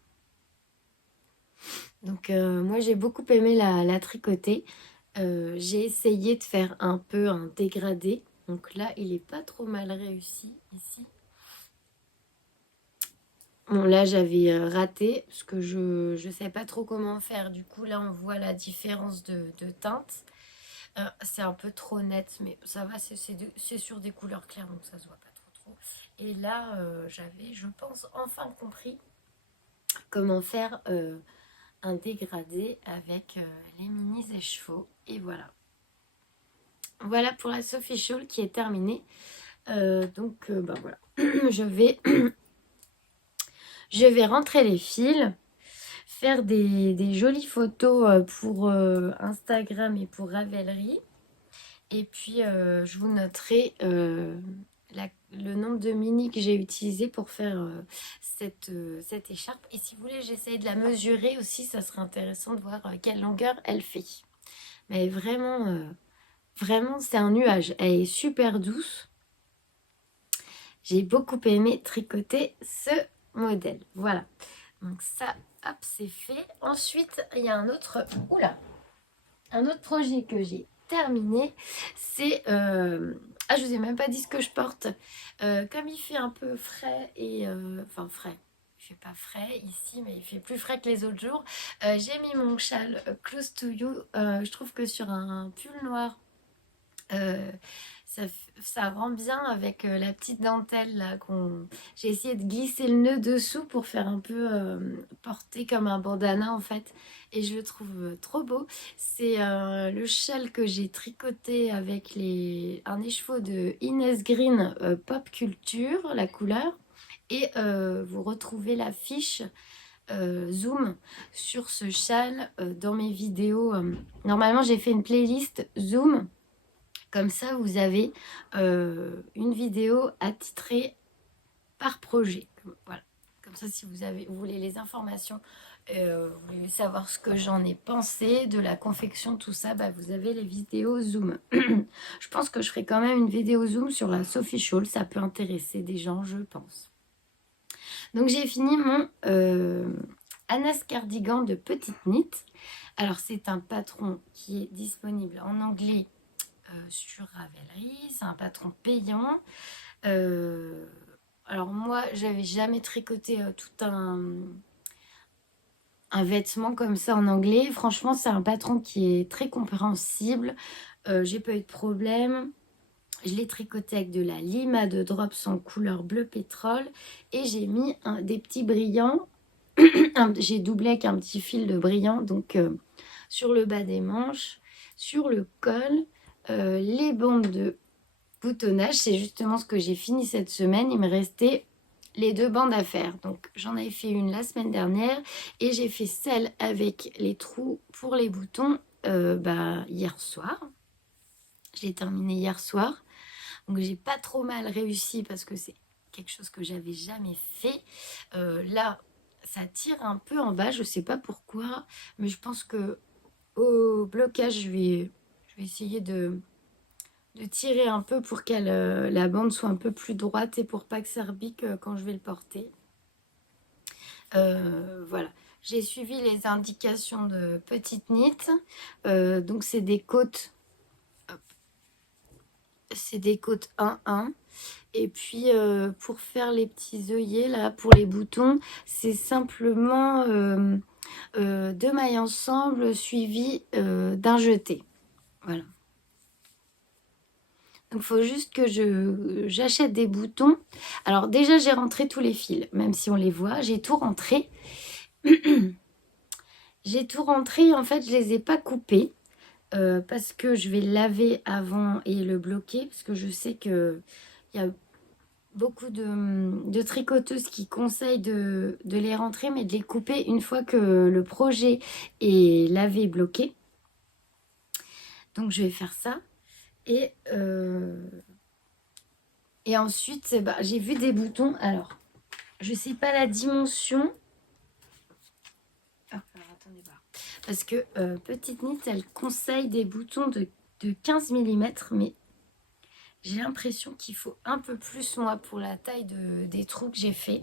Donc, moi, j'ai beaucoup aimé la tricoter. J'ai essayé de faire un peu un dégradé. Donc là, il est pas trop mal réussi ici. Bon, là, j'avais raté parce que je ne savais pas trop comment faire. Du coup, là, on voit la différence de teinte. C'est un peu trop net, mais ça va, c'est sur des couleurs claires, donc ça se voit pas trop. Et là, j'avais, je pense, enfin compris comment faire un dégradé avec les mini écheveaux. Et voilà. Voilà pour la Sophie Scholl qui est terminée. Donc, ben voilà. Je vais rentrer les fils, faire des jolies photos pour Instagram et pour Ravelry. Et puis, je vous noterai le nombre de mini que j'ai utilisé pour faire cette écharpe. Et si vous voulez, j'essaye de la mesurer aussi. Ça serait intéressant de voir quelle longueur elle fait. Mais vraiment, vraiment, c'est un nuage. Elle est super douce. J'ai beaucoup aimé tricoter ce modèle. Voilà. Donc ça, hop, c'est fait. Ensuite, il y a un autre projet que j'ai terminé. C'est... Ah, je vous ai même pas dit ce que je porte. Comme il fait un peu frais et... Enfin, frais. Il fait pas frais ici, mais il fait plus frais que les autres jours. J'ai mis mon châle Close to You. Je trouve que sur un pull noir... Ça, ça rend bien avec la petite dentelle là j'ai essayé de glisser le nœud dessous pour faire un peu porter comme un bandana en fait et je le trouve trop beau. C'est le châle que j'ai tricoté avec un écheveau de Inès Green Pop Culture, la couleur, et vous retrouvez la fiche Zoom sur ce châle dans mes vidéos. Normalement j'ai fait une playlist Zoom. Comme ça, vous avez une vidéo attitrée par projet. Voilà. Comme ça, si vous voulez les informations, vous voulez savoir ce que j'en ai pensé, de la confection, tout ça, bah, vous avez les vidéos Zoom. Je pense que je ferai quand même une vidéo Zoom sur la Sophie Scholl. Ça peut intéresser des gens, je pense. Donc, j'ai fini mon Anas Cardigan de Petite Knit. Alors, c'est un patron qui est disponible en anglais sur Ravelry. C'est un patron payant. Alors moi, j'avais jamais tricoté tout un vêtement comme ça en anglais. Franchement, c'est un patron qui est très compréhensible. J'ai pas eu de problème. Je l'ai tricoté avec de la Lima de Drops en couleur bleu pétrole. Et j'ai mis des petits brillants. J'ai doublé avec un petit fil de brillant. Donc sur le bas des manches, sur le col. Les bandes de boutonnage, c'est justement ce que j'ai fini cette semaine. Il me restait les deux bandes à faire. Donc j'en avais fait une la semaine dernière et j'ai fait celle avec les trous pour les boutons hier soir. Je l'ai terminée hier soir. Donc j'ai pas trop mal réussi parce que c'est quelque chose que j'avais jamais fait. Là, ça tire un peu en bas, je sais pas pourquoi, mais je pense que au blocage, je vais essayer de tirer un peu pour que la bande soit un peu plus droite et pour pas que ça rebique quand je vais le porter. Voilà, j'ai suivi les indications de Petite Knit. Donc c'est des côtes, c'est des côtes 1-1. Et puis pour faire les petits œillets là, pour les boutons, c'est simplement 2 mailles ensemble suivies d'un jeté. Voilà. Donc il faut juste que j'achète des boutons. Alors déjà j'ai rentré tous les fils, même si on les voit, j'ai tout rentré. J'ai tout rentré, en fait je les ai pas coupés parce que je vais le laver avant et le bloquer parce que je sais que il y a beaucoup de tricoteuses qui conseillent de les rentrer mais de les couper une fois que le projet est lavé et bloqué. Donc je vais faire ça. Et ensuite, j'ai vu des boutons. Alors, je sais pas la dimension. Alors, attendez voir. Parce que Petite Knit, elle conseille des boutons de 15 mm. Mais j'ai l'impression qu'il faut un peu plus, moi, pour la taille des trous que j'ai fait.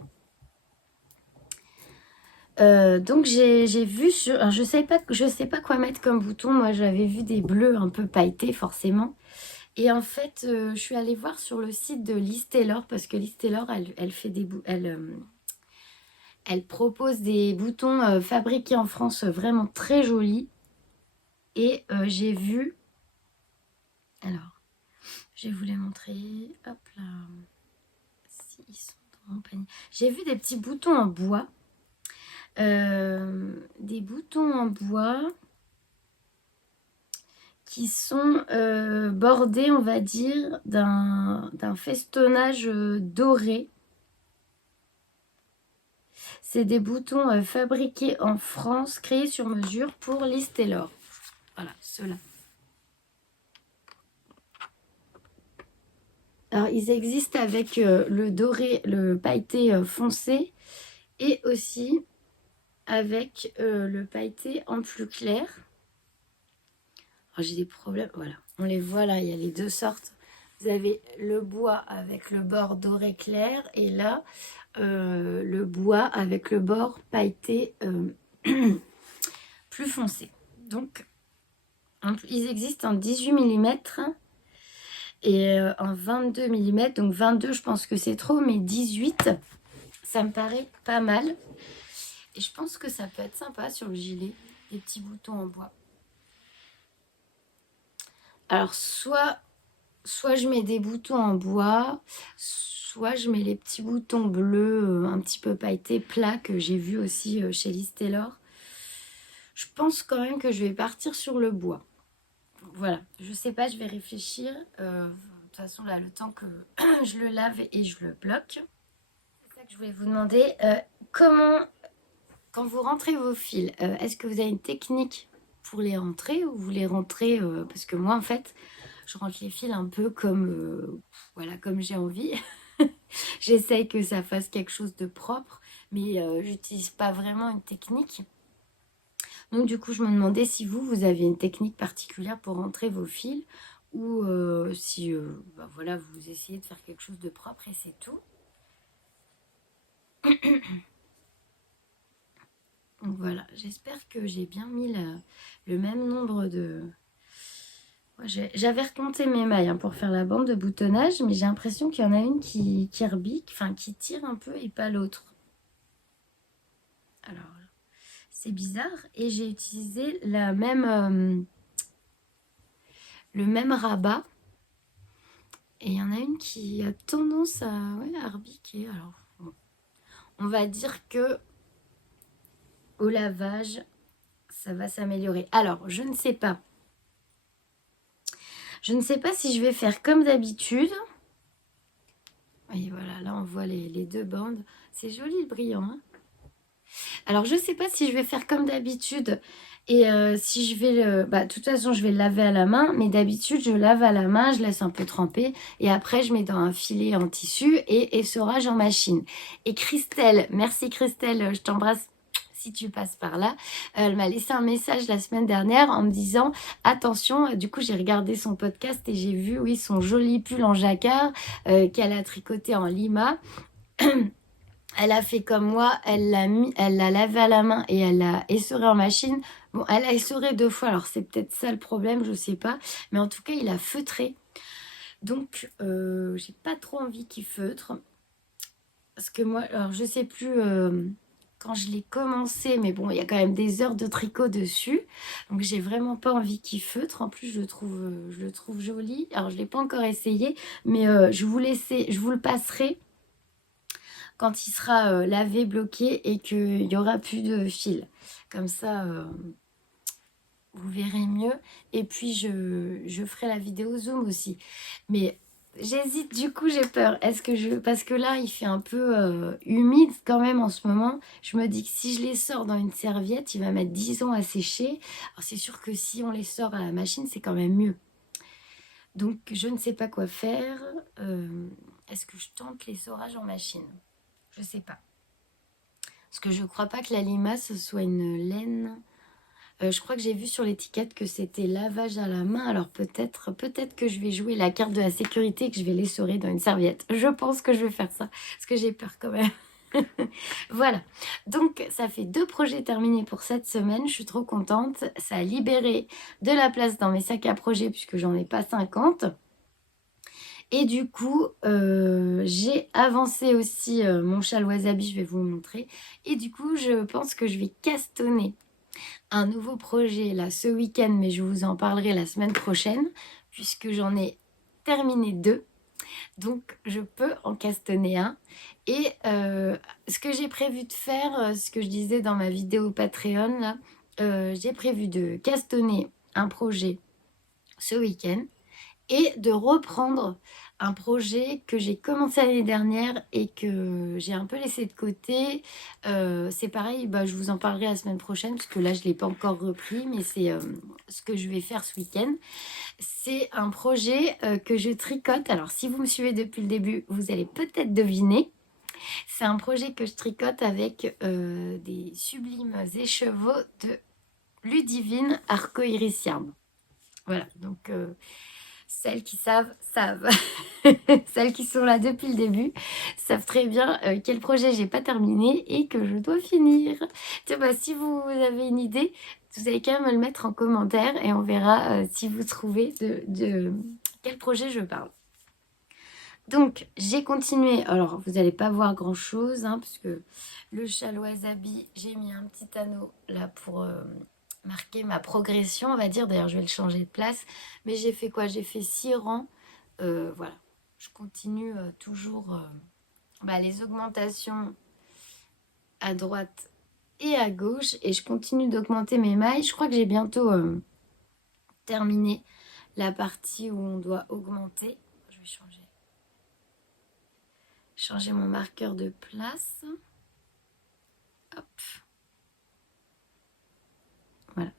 Donc, j'ai vu sur... Alors, je sais pas quoi mettre comme bouton. Moi, j'avais vu des bleus un peu pailletés, forcément. Et en fait, je suis allée voir sur le site de Liz Taylor parce que Liz Taylor, elle fait des elle propose des boutons fabriqués en France vraiment très jolis. Et j'ai vu, alors, je vais vous les montrer. Hop là, si ils sont dans mon panier. J'ai vu des petits boutons en bois. Des boutons en bois qui sont bordés, on va dire, d'un festonnage doré. C'est des boutons fabriqués en France, créés sur mesure pour Liz Taylor. Voilà, ceux-là. Alors, ils existent avec le doré, le pailleté foncé et aussi avec le pailleté en plus clair. Alors, j'ai des problèmes. Voilà, on les voit là, il y a les deux sortes. Vous avez le bois avec le bord doré clair et là, le bois avec le bord pailleté plus foncé. Donc, ils existent en 18 mm et en 22 mm. Donc 22, je pense que c'est trop, mais 18, ça me paraît pas mal. Et je pense que ça peut être sympa sur le gilet, des petits boutons en bois. Alors, soit je mets des boutons en bois, soit je mets les petits boutons bleus un petit peu pailletés, plats, que j'ai vu aussi chez Liz Taylor. Je pense quand même que je vais partir sur le bois. Voilà, je sais pas, je vais réfléchir. De toute façon, là, le temps que je le lave et je le bloque. C'est ça que je voulais vous demander. Comment, quand vous rentrez vos fils, est-ce que vous avez une technique pour les rentrer ou vous les rentrez parce que moi, en fait, je rentre les fils un peu comme, voilà, comme j'ai envie. J'essaye que ça fasse quelque chose de propre, mais j'utilise pas vraiment une technique. Donc du coup, je me demandais si vous avez une technique particulière pour rentrer vos fils ou si voilà, vous essayez de faire quelque chose de propre et c'est tout. Donc voilà, j'espère que j'ai bien mis le même nombre de... J'avais recompté mes mailles pour faire la bande de boutonnage, mais j'ai l'impression qu'il y en a une qui rebique, enfin qui tire un peu et pas l'autre. Alors, c'est bizarre. Et j'ai utilisé le même rabat. Et il y en a une qui a tendance à rebiquer. Alors, bon. On va dire que au lavage, ça va s'améliorer. Alors, je ne sais pas. Je ne sais pas si je vais faire comme d'habitude Et voilà, là on voit les deux bandes. C'est joli le brillant, hein. Alors je sais pas si je vais faire comme d'habitude et si je vais le... Bah, de toute façon je vais le laver à la main, mais d'habitude je lave à la main, je laisse un peu tremper et après je mets dans un filet en tissu et essorage en machine. Et Christelle, merci Christelle, je t'embrasse si tu passes par là. Elle m'a laissé un message la semaine dernière en me disant attention, du coup j'ai regardé son podcast et j'ai vu oui son joli pull en jacquard qu'elle a tricoté en lima. Elle a fait comme moi, elle l'a lavé à la main et elle l'a essoré en machine. Bon, elle a essoré 2 fois, alors c'est peut-être ça le problème, je sais pas. Mais en tout cas, il a feutré. Donc, j'ai pas trop envie qu'il feutre. Parce que moi, alors je sais plus quand je l'ai commencé, mais bon, il y a quand même des heures de tricot dessus. Donc, j'ai vraiment pas envie qu'il feutre. En plus, je le trouve joli. Alors, je l'ai pas encore essayé, mais je vous le passerai quand il sera lavé, bloqué et qu'il n'y aura plus de fil. Comme ça, vous verrez mieux. Et puis, je ferai la vidéo zoom aussi. Mais j'hésite, du coup, j'ai peur. Est-ce que je... Parce que là, il fait un peu humide quand même en ce moment. Je me dis que si je les sors dans une serviette, il va mettre 10 ans à sécher. Alors, c'est sûr que si on les sort à la machine, c'est quand même mieux. Donc, je ne sais pas quoi faire. Est-ce que je tente l'essorage en machine? Je sais pas. Parce que je crois pas que la limace ce soit une laine. Je crois que j'ai vu sur l'étiquette que c'était lavage à la main. Alors peut-être que je vais jouer la carte de la sécurité et que je vais l'essorer dans une serviette. Je pense que je vais faire ça. Parce que j'ai peur quand même. Voilà. Donc ça fait 2 projets terminés pour cette semaine. Je suis trop contente. Ça a libéré de la place dans mes sacs à projets puisque j'en ai pas 50. Et du coup, j'ai avancé aussi mon châle wasabi, je vais vous le montrer. Et du coup, je pense que je vais castonner un nouveau projet là ce week-end, mais je vous en parlerai la semaine prochaine, puisque j'en ai terminé 2. Donc, je peux en castonner un. Et ce que j'ai prévu de faire, ce que je disais dans ma vidéo Patreon, là, j'ai prévu de castonner un projet ce week-end et de reprendre un projet que j'ai commencé l'année dernière et que j'ai un peu laissé de côté. C'est pareil, bah, je vous en parlerai la semaine prochaine parce que là je ne l'ai pas encore repris, mais c'est ce que je vais faire ce week-end. C'est un projet que je tricote. Alors si vous me suivez depuis le début, vous allez peut-être deviner. C'est un projet que je tricote avec des sublimes écheveaux de Ludivine Arcoiris Yarn. Voilà, donc celles qui savent, savent. Celles qui sont là depuis le début savent très bien quel projet j'ai pas terminé et que je dois finir. Tiens, bah, si vous avez une idée, vous allez quand même me le mettre en commentaire et on verra si vous trouvez de quel projet je parle. Donc, j'ai continué. Alors, vous n'allez pas voir grand-chose, hein, parce que le châle wasabi, j'ai mis un petit anneau là pour marquer ma progression, on va dire. D'ailleurs, je vais le changer de place. Mais j'ai fait quoi? J'ai fait 6 rangs. Voilà. Je continue toujours les augmentations à droite et à gauche. Et je continue d'augmenter mes mailles. Je crois que j'ai bientôt terminé la partie où on doit augmenter. Je vais changer mon marqueur de place. Hop. Voilà.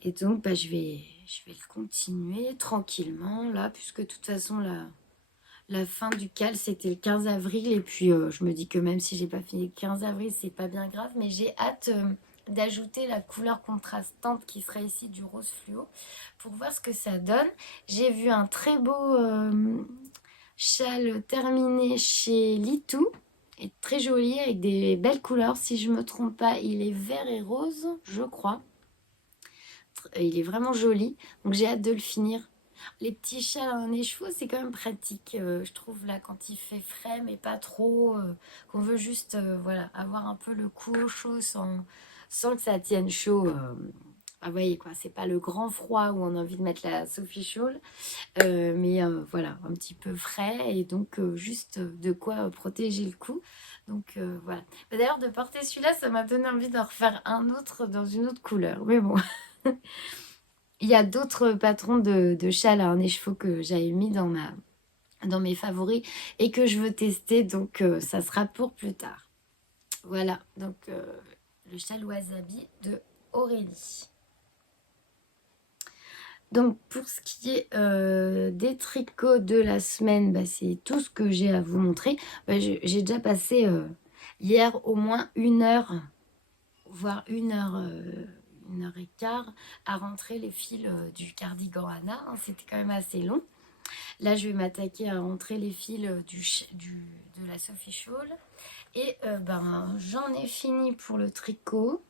Et donc, bah, je vais le continuer tranquillement, là, puisque de toute façon, la fin du cal, c'était le 15 avril. Et puis, je me dis que même si j'ai pas fini le 15 avril, c'est pas bien grave. Mais j'ai hâte d'ajouter la couleur contrastante qui sera ici du rose fluo pour voir ce que ça donne. J'ai vu un très beau châle terminé chez Litou. Et très joli avec des belles couleurs. Si je me trompe pas, il est vert et rose, je crois. Il est vraiment joli. Donc j'ai hâte de le finir. Les petits châles en écheveau, c'est quand même pratique, je trouve, là, quand il fait frais, mais pas trop. Qu'on veut juste voilà, avoir un peu le cou au chaud sans que ça tienne chaud. Vous voyez quoi, c'est pas le grand froid où on a envie de mettre la Sophie Shawl, mais voilà, un petit peu frais et donc juste de quoi protéger le cou. Donc voilà. D'ailleurs, de porter celui-là, ça m'a donné envie d'en refaire un autre dans une autre couleur. Mais bon, il y a d'autres patrons de châles à un écheveau que j'avais mis dans dans mes favoris et que je veux tester, donc ça sera pour plus tard. Voilà, donc le châle wasabi de Aurélie. Donc pour ce qui est des tricots de la semaine, bah, c'est tout ce que j'ai à vous montrer. Bah, j'ai déjà passé hier au moins 1 heure, voire 1 heure et quart à rentrer les fils du cardigan Anna. Hein, c'était quand même assez long. Là, je vais m'attaquer à rentrer les fils de la Sophie Shawl. Et ben, j'en ai fini pour le tricot.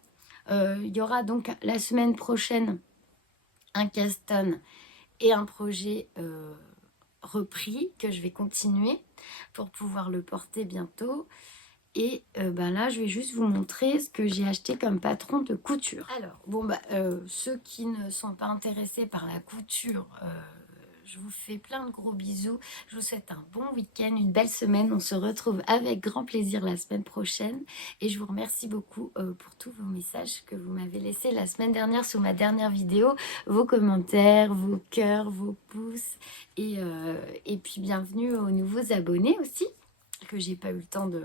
Il y aura donc la semaine prochaine un cast-on et un projet repris que je vais continuer pour pouvoir le porter bientôt. Et ben là, je vais juste vous montrer ce que j'ai acheté comme patron de couture. Alors, bon, bah, ceux qui ne sont pas intéressés par la couture, je vous fais plein de gros bisous. Je vous souhaite un bon week-end, une belle semaine. On se retrouve avec grand plaisir la semaine prochaine. Et je vous remercie beaucoup pour tous vos messages que vous m'avez laissés la semaine dernière sous ma dernière vidéo. Vos commentaires, vos cœurs, vos pouces. Et puis bienvenue aux nouveaux abonnés aussi, que j'ai pas eu le temps de...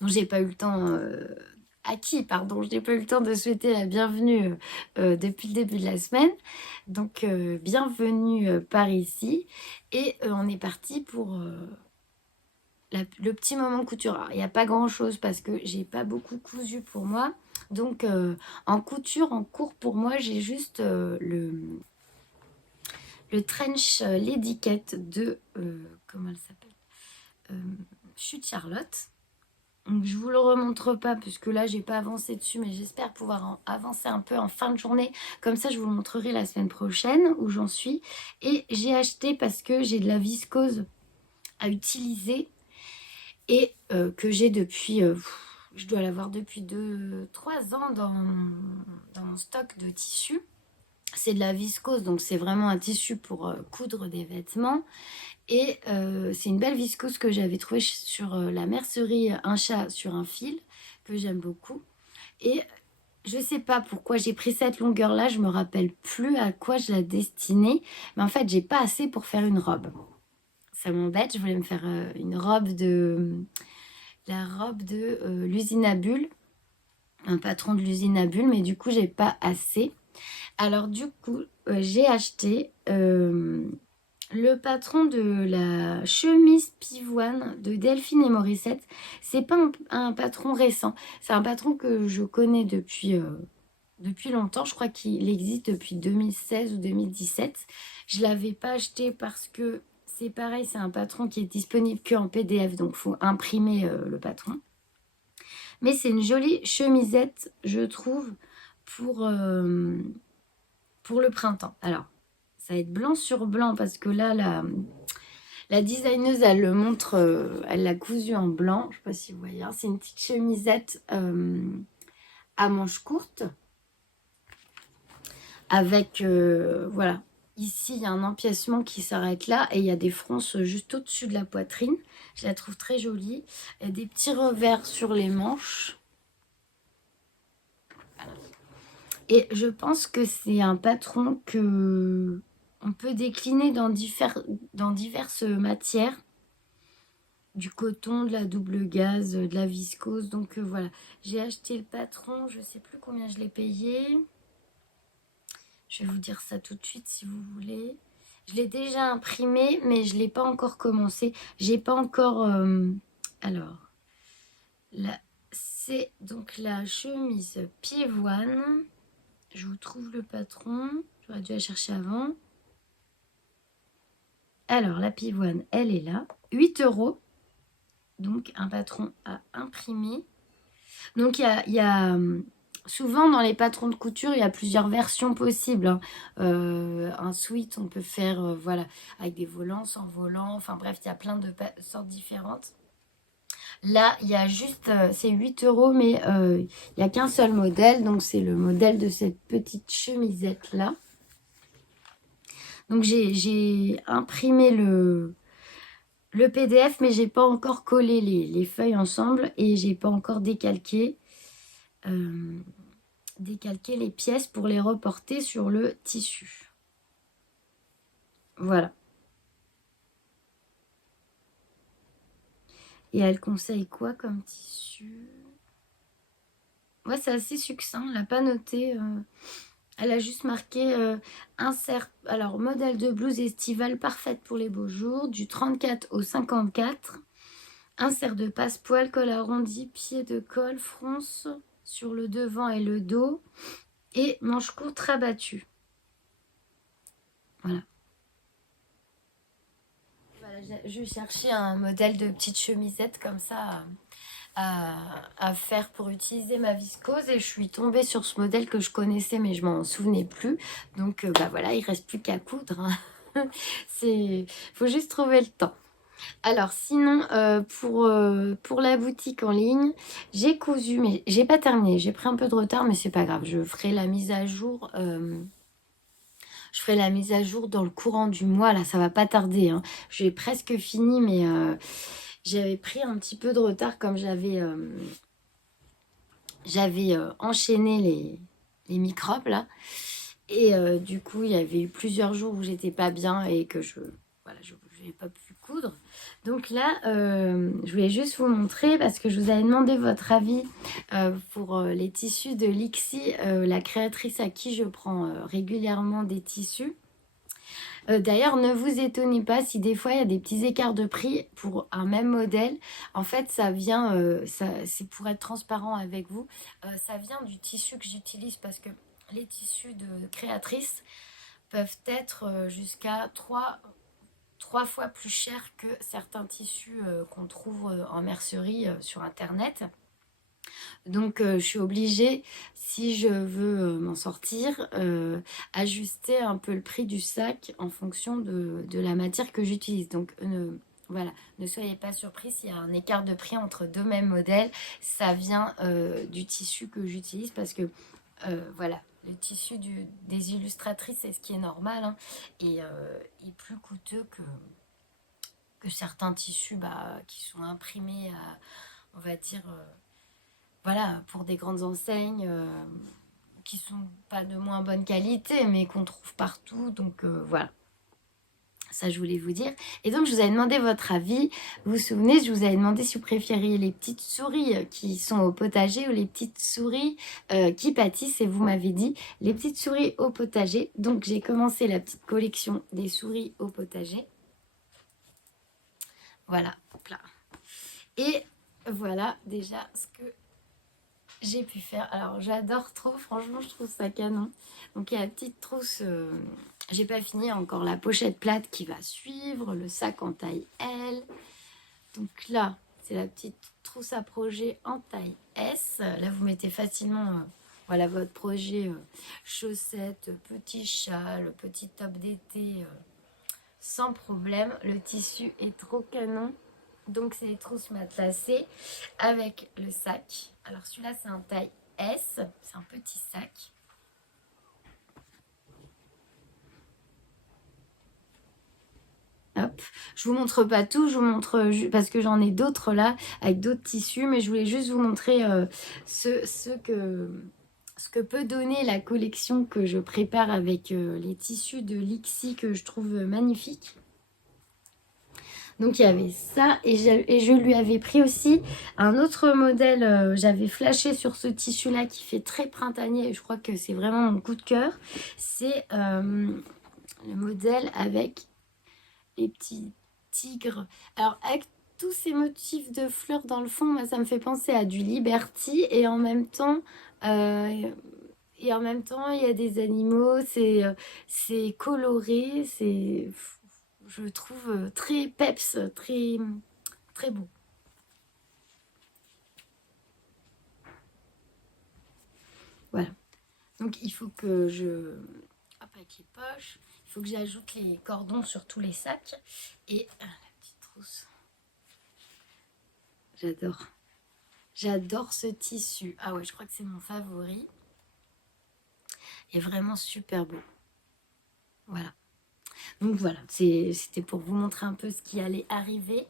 dont j'ai pas eu le temps... à qui, pardon, je n'ai pas eu le temps de souhaiter la bienvenue depuis le début de la semaine. Donc, bienvenue par ici. Et on est parti pour le petit moment couture. Alors, il n'y a pas grand-chose parce que j'ai pas beaucoup cousu pour moi. Donc, en couture, en cours pour moi, j'ai juste le trench l'étiquette de... comment elle s'appelle, Chute Charlotte. Donc, je vous le remontre pas puisque là j'ai pas avancé dessus, mais j'espère pouvoir avancer un peu en fin de journée, comme ça je vous le montrerai la semaine prochaine où j'en suis. Et j'ai acheté parce que j'ai de la viscose à utiliser et que j'ai depuis je dois l'avoir depuis 2-3 ans dans mon stock de tissu. C'est de la viscose, donc c'est vraiment un tissu pour coudre des vêtements. Et c'est une belle viscose que j'avais trouvée sur la mercerie Un Chat sur un fil, que j'aime beaucoup. Et je sais pas pourquoi j'ai pris cette longueur-là, je me rappelle plus à quoi je la destinais. Mais en fait, j'ai pas assez pour faire une robe. Ça m'embête, je voulais me faire une robe de... La robe de l'usine à bulles. Un patron de l'usine à bulles, mais du coup, j'ai pas assez. Alors du coup, j'ai acheté... le patron de la chemise pivoine de Delphine et Morissette, c'est pas un patron récent. C'est un patron que je connais depuis longtemps. Je crois qu'il existe depuis 2016 ou 2017. Je l'avais pas acheté parce que c'est pareil, c'est un patron qui est disponible qu'en PDF, donc il faut imprimer le patron. Mais c'est une jolie chemisette, je trouve, pour le printemps. Alors, ça va être blanc sur blanc parce que là, la designeuse, elle le montre, elle l'a cousu en blanc. Je ne sais pas si vous voyez. Hein, c'est une petite chemisette à manches courtes. Avec, voilà. Ici, il y a un empiècement qui s'arrête là. Et il y a des fronces juste au-dessus de la poitrine. Je la trouve très jolie. Il y a des petits revers sur les manches. Voilà. Et je pense que c'est un patron que... on peut décliner dans diverses matières. Du coton, de la double gaze, de la viscose. Donc voilà, j'ai acheté le patron, je ne sais plus combien je l'ai payé. Je vais vous dire ça tout de suite si vous voulez. Je l'ai déjà imprimé, mais je ne l'ai pas encore commencé. J'ai pas encore... alors, là, c'est donc la chemise pivoine. Je vous trouve le patron. J'aurais dû la chercher avant. Alors, la pivoine, elle est là. 8 €. Donc, un patron à imprimer. Donc, il y a souvent dans les patrons de couture, il y a plusieurs versions possibles. Hein. Un sweat, on peut faire voilà, avec des volants, sans volants. Enfin bref, il y a plein de sortes différentes. Là, il y a juste, c'est 8 €, mais il n'y a qu'un seul modèle. Donc, c'est le modèle de cette petite chemisette-là. Donc, j'ai imprimé le PDF, mais j'ai pas encore collé les feuilles ensemble et j'ai pas encore décalqué les pièces pour les reporter sur le tissu. Voilà. Et elle conseille quoi comme tissu? Ouais, c'est assez succinct, elle n'a pas noté. Elle a juste marqué insert. Alors, modèle de blouse estivale parfaite pour les beaux jours, du 34 au 54. Insert de passe-poil, col arrondi, pied de col, fronce sur le devant et le dos. Et manche courte rabattue. Voilà. Je cherchais un modèle de petite chemisette comme ça à faire pour utiliser ma viscose et je suis tombée sur ce modèle que je connaissais mais je m'en souvenais plus. Donc bah voilà, il reste plus qu'à coudre. Faut juste trouver le temps. Alors sinon pour la boutique en ligne, j'ai cousu mais j'ai pas terminé. J'ai pris un peu de retard mais c'est pas grave. Je ferai la mise à jour. Je ferai la mise à jour dans le courant du mois. Là, ça va pas tarder, hein. J'ai presque fini, mais j'avais pris un petit peu de retard comme j'avais enchaîné les microbes là. Et du coup, il y avait eu plusieurs jours où j'étais pas bien et que je n'avais pas pu coudre. Donc là, je voulais juste vous montrer parce que je vous avais demandé votre avis pour les tissus de Lixi, la créatrice à qui je prends régulièrement des tissus. D'ailleurs, ne vous étonnez pas si des fois il y a des petits écarts de prix pour un même modèle. En fait, ça vient, c'est pour être transparent avec vous, ça vient du tissu que j'utilise parce que les tissus de créatrices peuvent être jusqu'à trois fois plus chers que certains tissus qu'on trouve en mercerie sur internet. Donc je suis obligée, si je veux m'en sortir, ajuster un peu le prix du sac en fonction de la matière que j'utilise. Donc voilà, ne soyez pas surpris s'il y a un écart de prix entre deux mêmes modèles. Ça vient du tissu que j'utilise parce que voilà, le tissu des illustratrices, c'est ce qui est normal, hein, et est plus coûteux que certains tissus qui sont imprimés à, on va dire, voilà, pour des grandes enseignes qui sont pas de moins bonne qualité, mais qu'on trouve partout. Donc voilà, ça je voulais vous dire. Et donc je vous avais demandé votre avis. Vous vous souvenez, je vous avais demandé si vous préfériez les petites souris qui sont au potager ou les petites souris qui pâtissent. Et vous m'avez dit les petites souris au potager. Donc j'ai commencé la petite collection des souris au potager. Voilà, hop là. Et voilà déjà ce que j'ai pu faire. Alors j'adore trop, franchement je trouve ça canon. Donc il y a la petite trousse, j'ai pas fini encore la pochette plate qui va suivre, le sac en taille L. Donc là c'est la petite trousse à projet en taille S. Là vous mettez facilement voilà votre projet chaussettes, petit châle, petit top d'été sans problème. Le tissu est trop canon. Donc c'est les trousses matelassées avec le sac. Alors celui-là c'est un taille S, c'est un petit sac. Hop, je vous montre pas tout, je vous montre parce que j'en ai d'autres là avec d'autres tissus, mais je voulais juste vous montrer ce que peut donner la collection que je prépare avec les tissus de Lixi que je trouve magnifiques. Donc il y avait ça et je lui avais pris aussi un autre modèle. J'avais flashé sur ce tissu là qui fait très printanier et je crois que c'est vraiment mon coup de cœur. C'est le modèle avec les petits tigres. Alors avec tous ces motifs de fleurs dans le fond, moi, ça me fait penser à du Liberty et en même temps... il y a des animaux, c'est coloré, je trouve très peps, très, très beau. Voilà. Donc il faut que je... Hop, avec les poches. Il faut que j'ajoute les cordons sur tous les sacs. Et la petite trousse. J'adore. J'adore ce tissu. Ah ouais, je crois que c'est mon favori. Il est vraiment super beau. Voilà. Donc voilà, c'était pour vous montrer un peu ce qui allait arriver.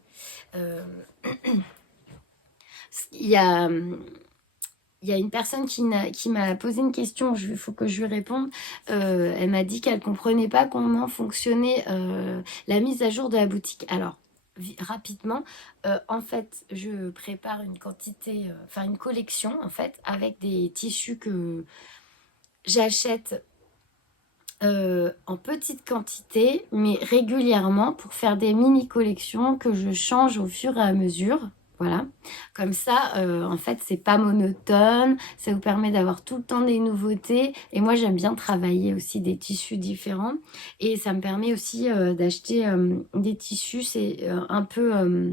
Il y a une personne qui m'a posé une question, il faut que je lui réponde. Elle m'a dit qu'elle ne comprenait pas comment fonctionnait la mise à jour de la boutique. Alors, rapidement. En fait, je prépare une quantité, enfin une collection en fait, avec des tissus que j'achète en petite quantité, mais régulièrement pour faire des mini collections que je change au fur et à mesure. Voilà, comme ça, en fait, c'est pas monotone, ça vous permet d'avoir tout le temps des nouveautés. Et moi, j'aime bien travailler aussi des tissus différents. Et ça me permet aussi d'acheter des tissus, c'est un peu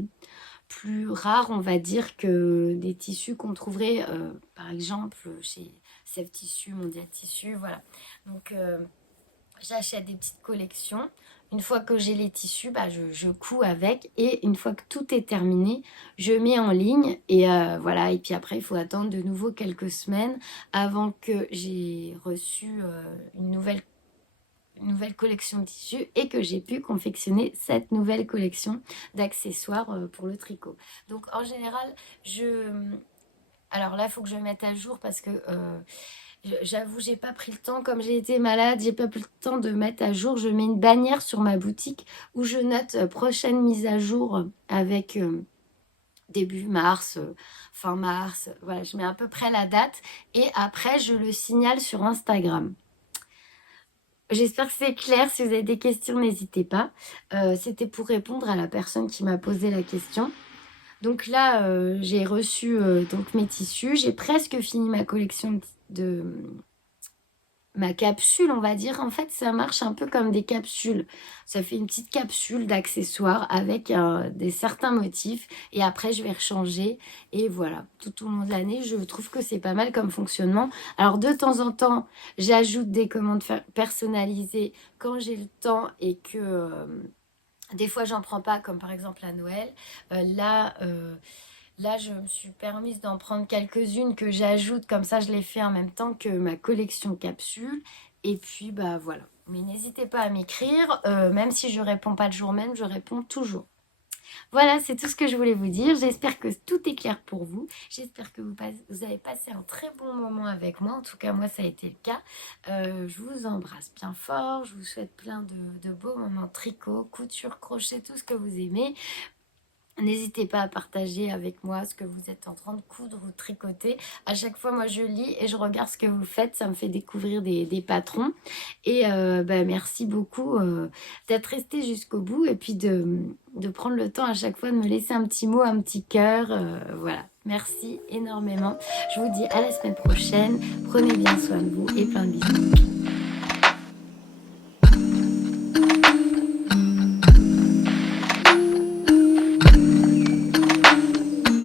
plus rare, on va dire, que des tissus qu'on trouverait, par exemple, chez Sèvres Tissus, Mondial Tissu, voilà. Donc, j'achète des petites collections. Une fois que j'ai les tissus, bah, je couds avec. Et une fois que tout est terminé, je mets en ligne. Et voilà. Et puis après, il faut attendre de nouveau quelques semaines avant que j'ai reçu une nouvelle collection de tissus et que j'ai pu confectionner cette nouvelle collection d'accessoires pour le tricot. Donc en général, alors là, il faut que je mette à jour parce que j'avoue, j'ai pas pris le temps. Comme j'ai été malade, j'ai pas pris le temps de mettre à jour. Je mets une bannière sur ma boutique où je note prochaine mise à jour avec début mars, fin mars. Voilà, je mets à peu près la date et après, je le signale sur Instagram. J'espère que c'est clair. Si vous avez des questions, n'hésitez pas. C'était pour répondre à la personne qui m'a posé la question. Donc là, j'ai reçu donc mes tissus. J'ai presque fini ma collection de ma capsule, on va dire. En fait, ça marche un peu comme des capsules. Ça fait une petite capsule d'accessoires avec des certains motifs. Et après, je vais rechanger. Et voilà, tout au long de l'année, je trouve que c'est pas mal comme fonctionnement. Alors, de temps en temps, j'ajoute des commandes personnalisées quand j'ai le temps et que des fois, j'en prends pas, comme par exemple à Noël. Là, je me suis permise d'en prendre quelques-unes que j'ajoute, comme ça je les fais en même temps que ma collection capsule. Et puis, bah voilà. Mais n'hésitez pas à m'écrire, même si je réponds pas le jour même, je réponds toujours. Voilà, c'est tout ce que je voulais vous dire. J'espère que tout est clair pour vous. J'espère que vous avez passé un très bon moment avec moi. En tout cas, moi, ça a été le cas. Je vous embrasse bien fort. Je vous souhaite plein de beaux moments tricot, couture, crochet, tout ce que vous aimez. N'hésitez pas à partager avec moi ce que vous êtes en train de coudre ou tricoter. À chaque fois, moi, je lis et je regarde ce que vous faites. Ça me fait découvrir des patrons. Et bah, merci beaucoup d'être resté jusqu'au bout et puis de prendre le temps à chaque fois de me laisser un petit mot, un petit cœur. Voilà. Merci énormément. Je vous dis à la semaine prochaine. Prenez bien soin de vous et plein de bisous.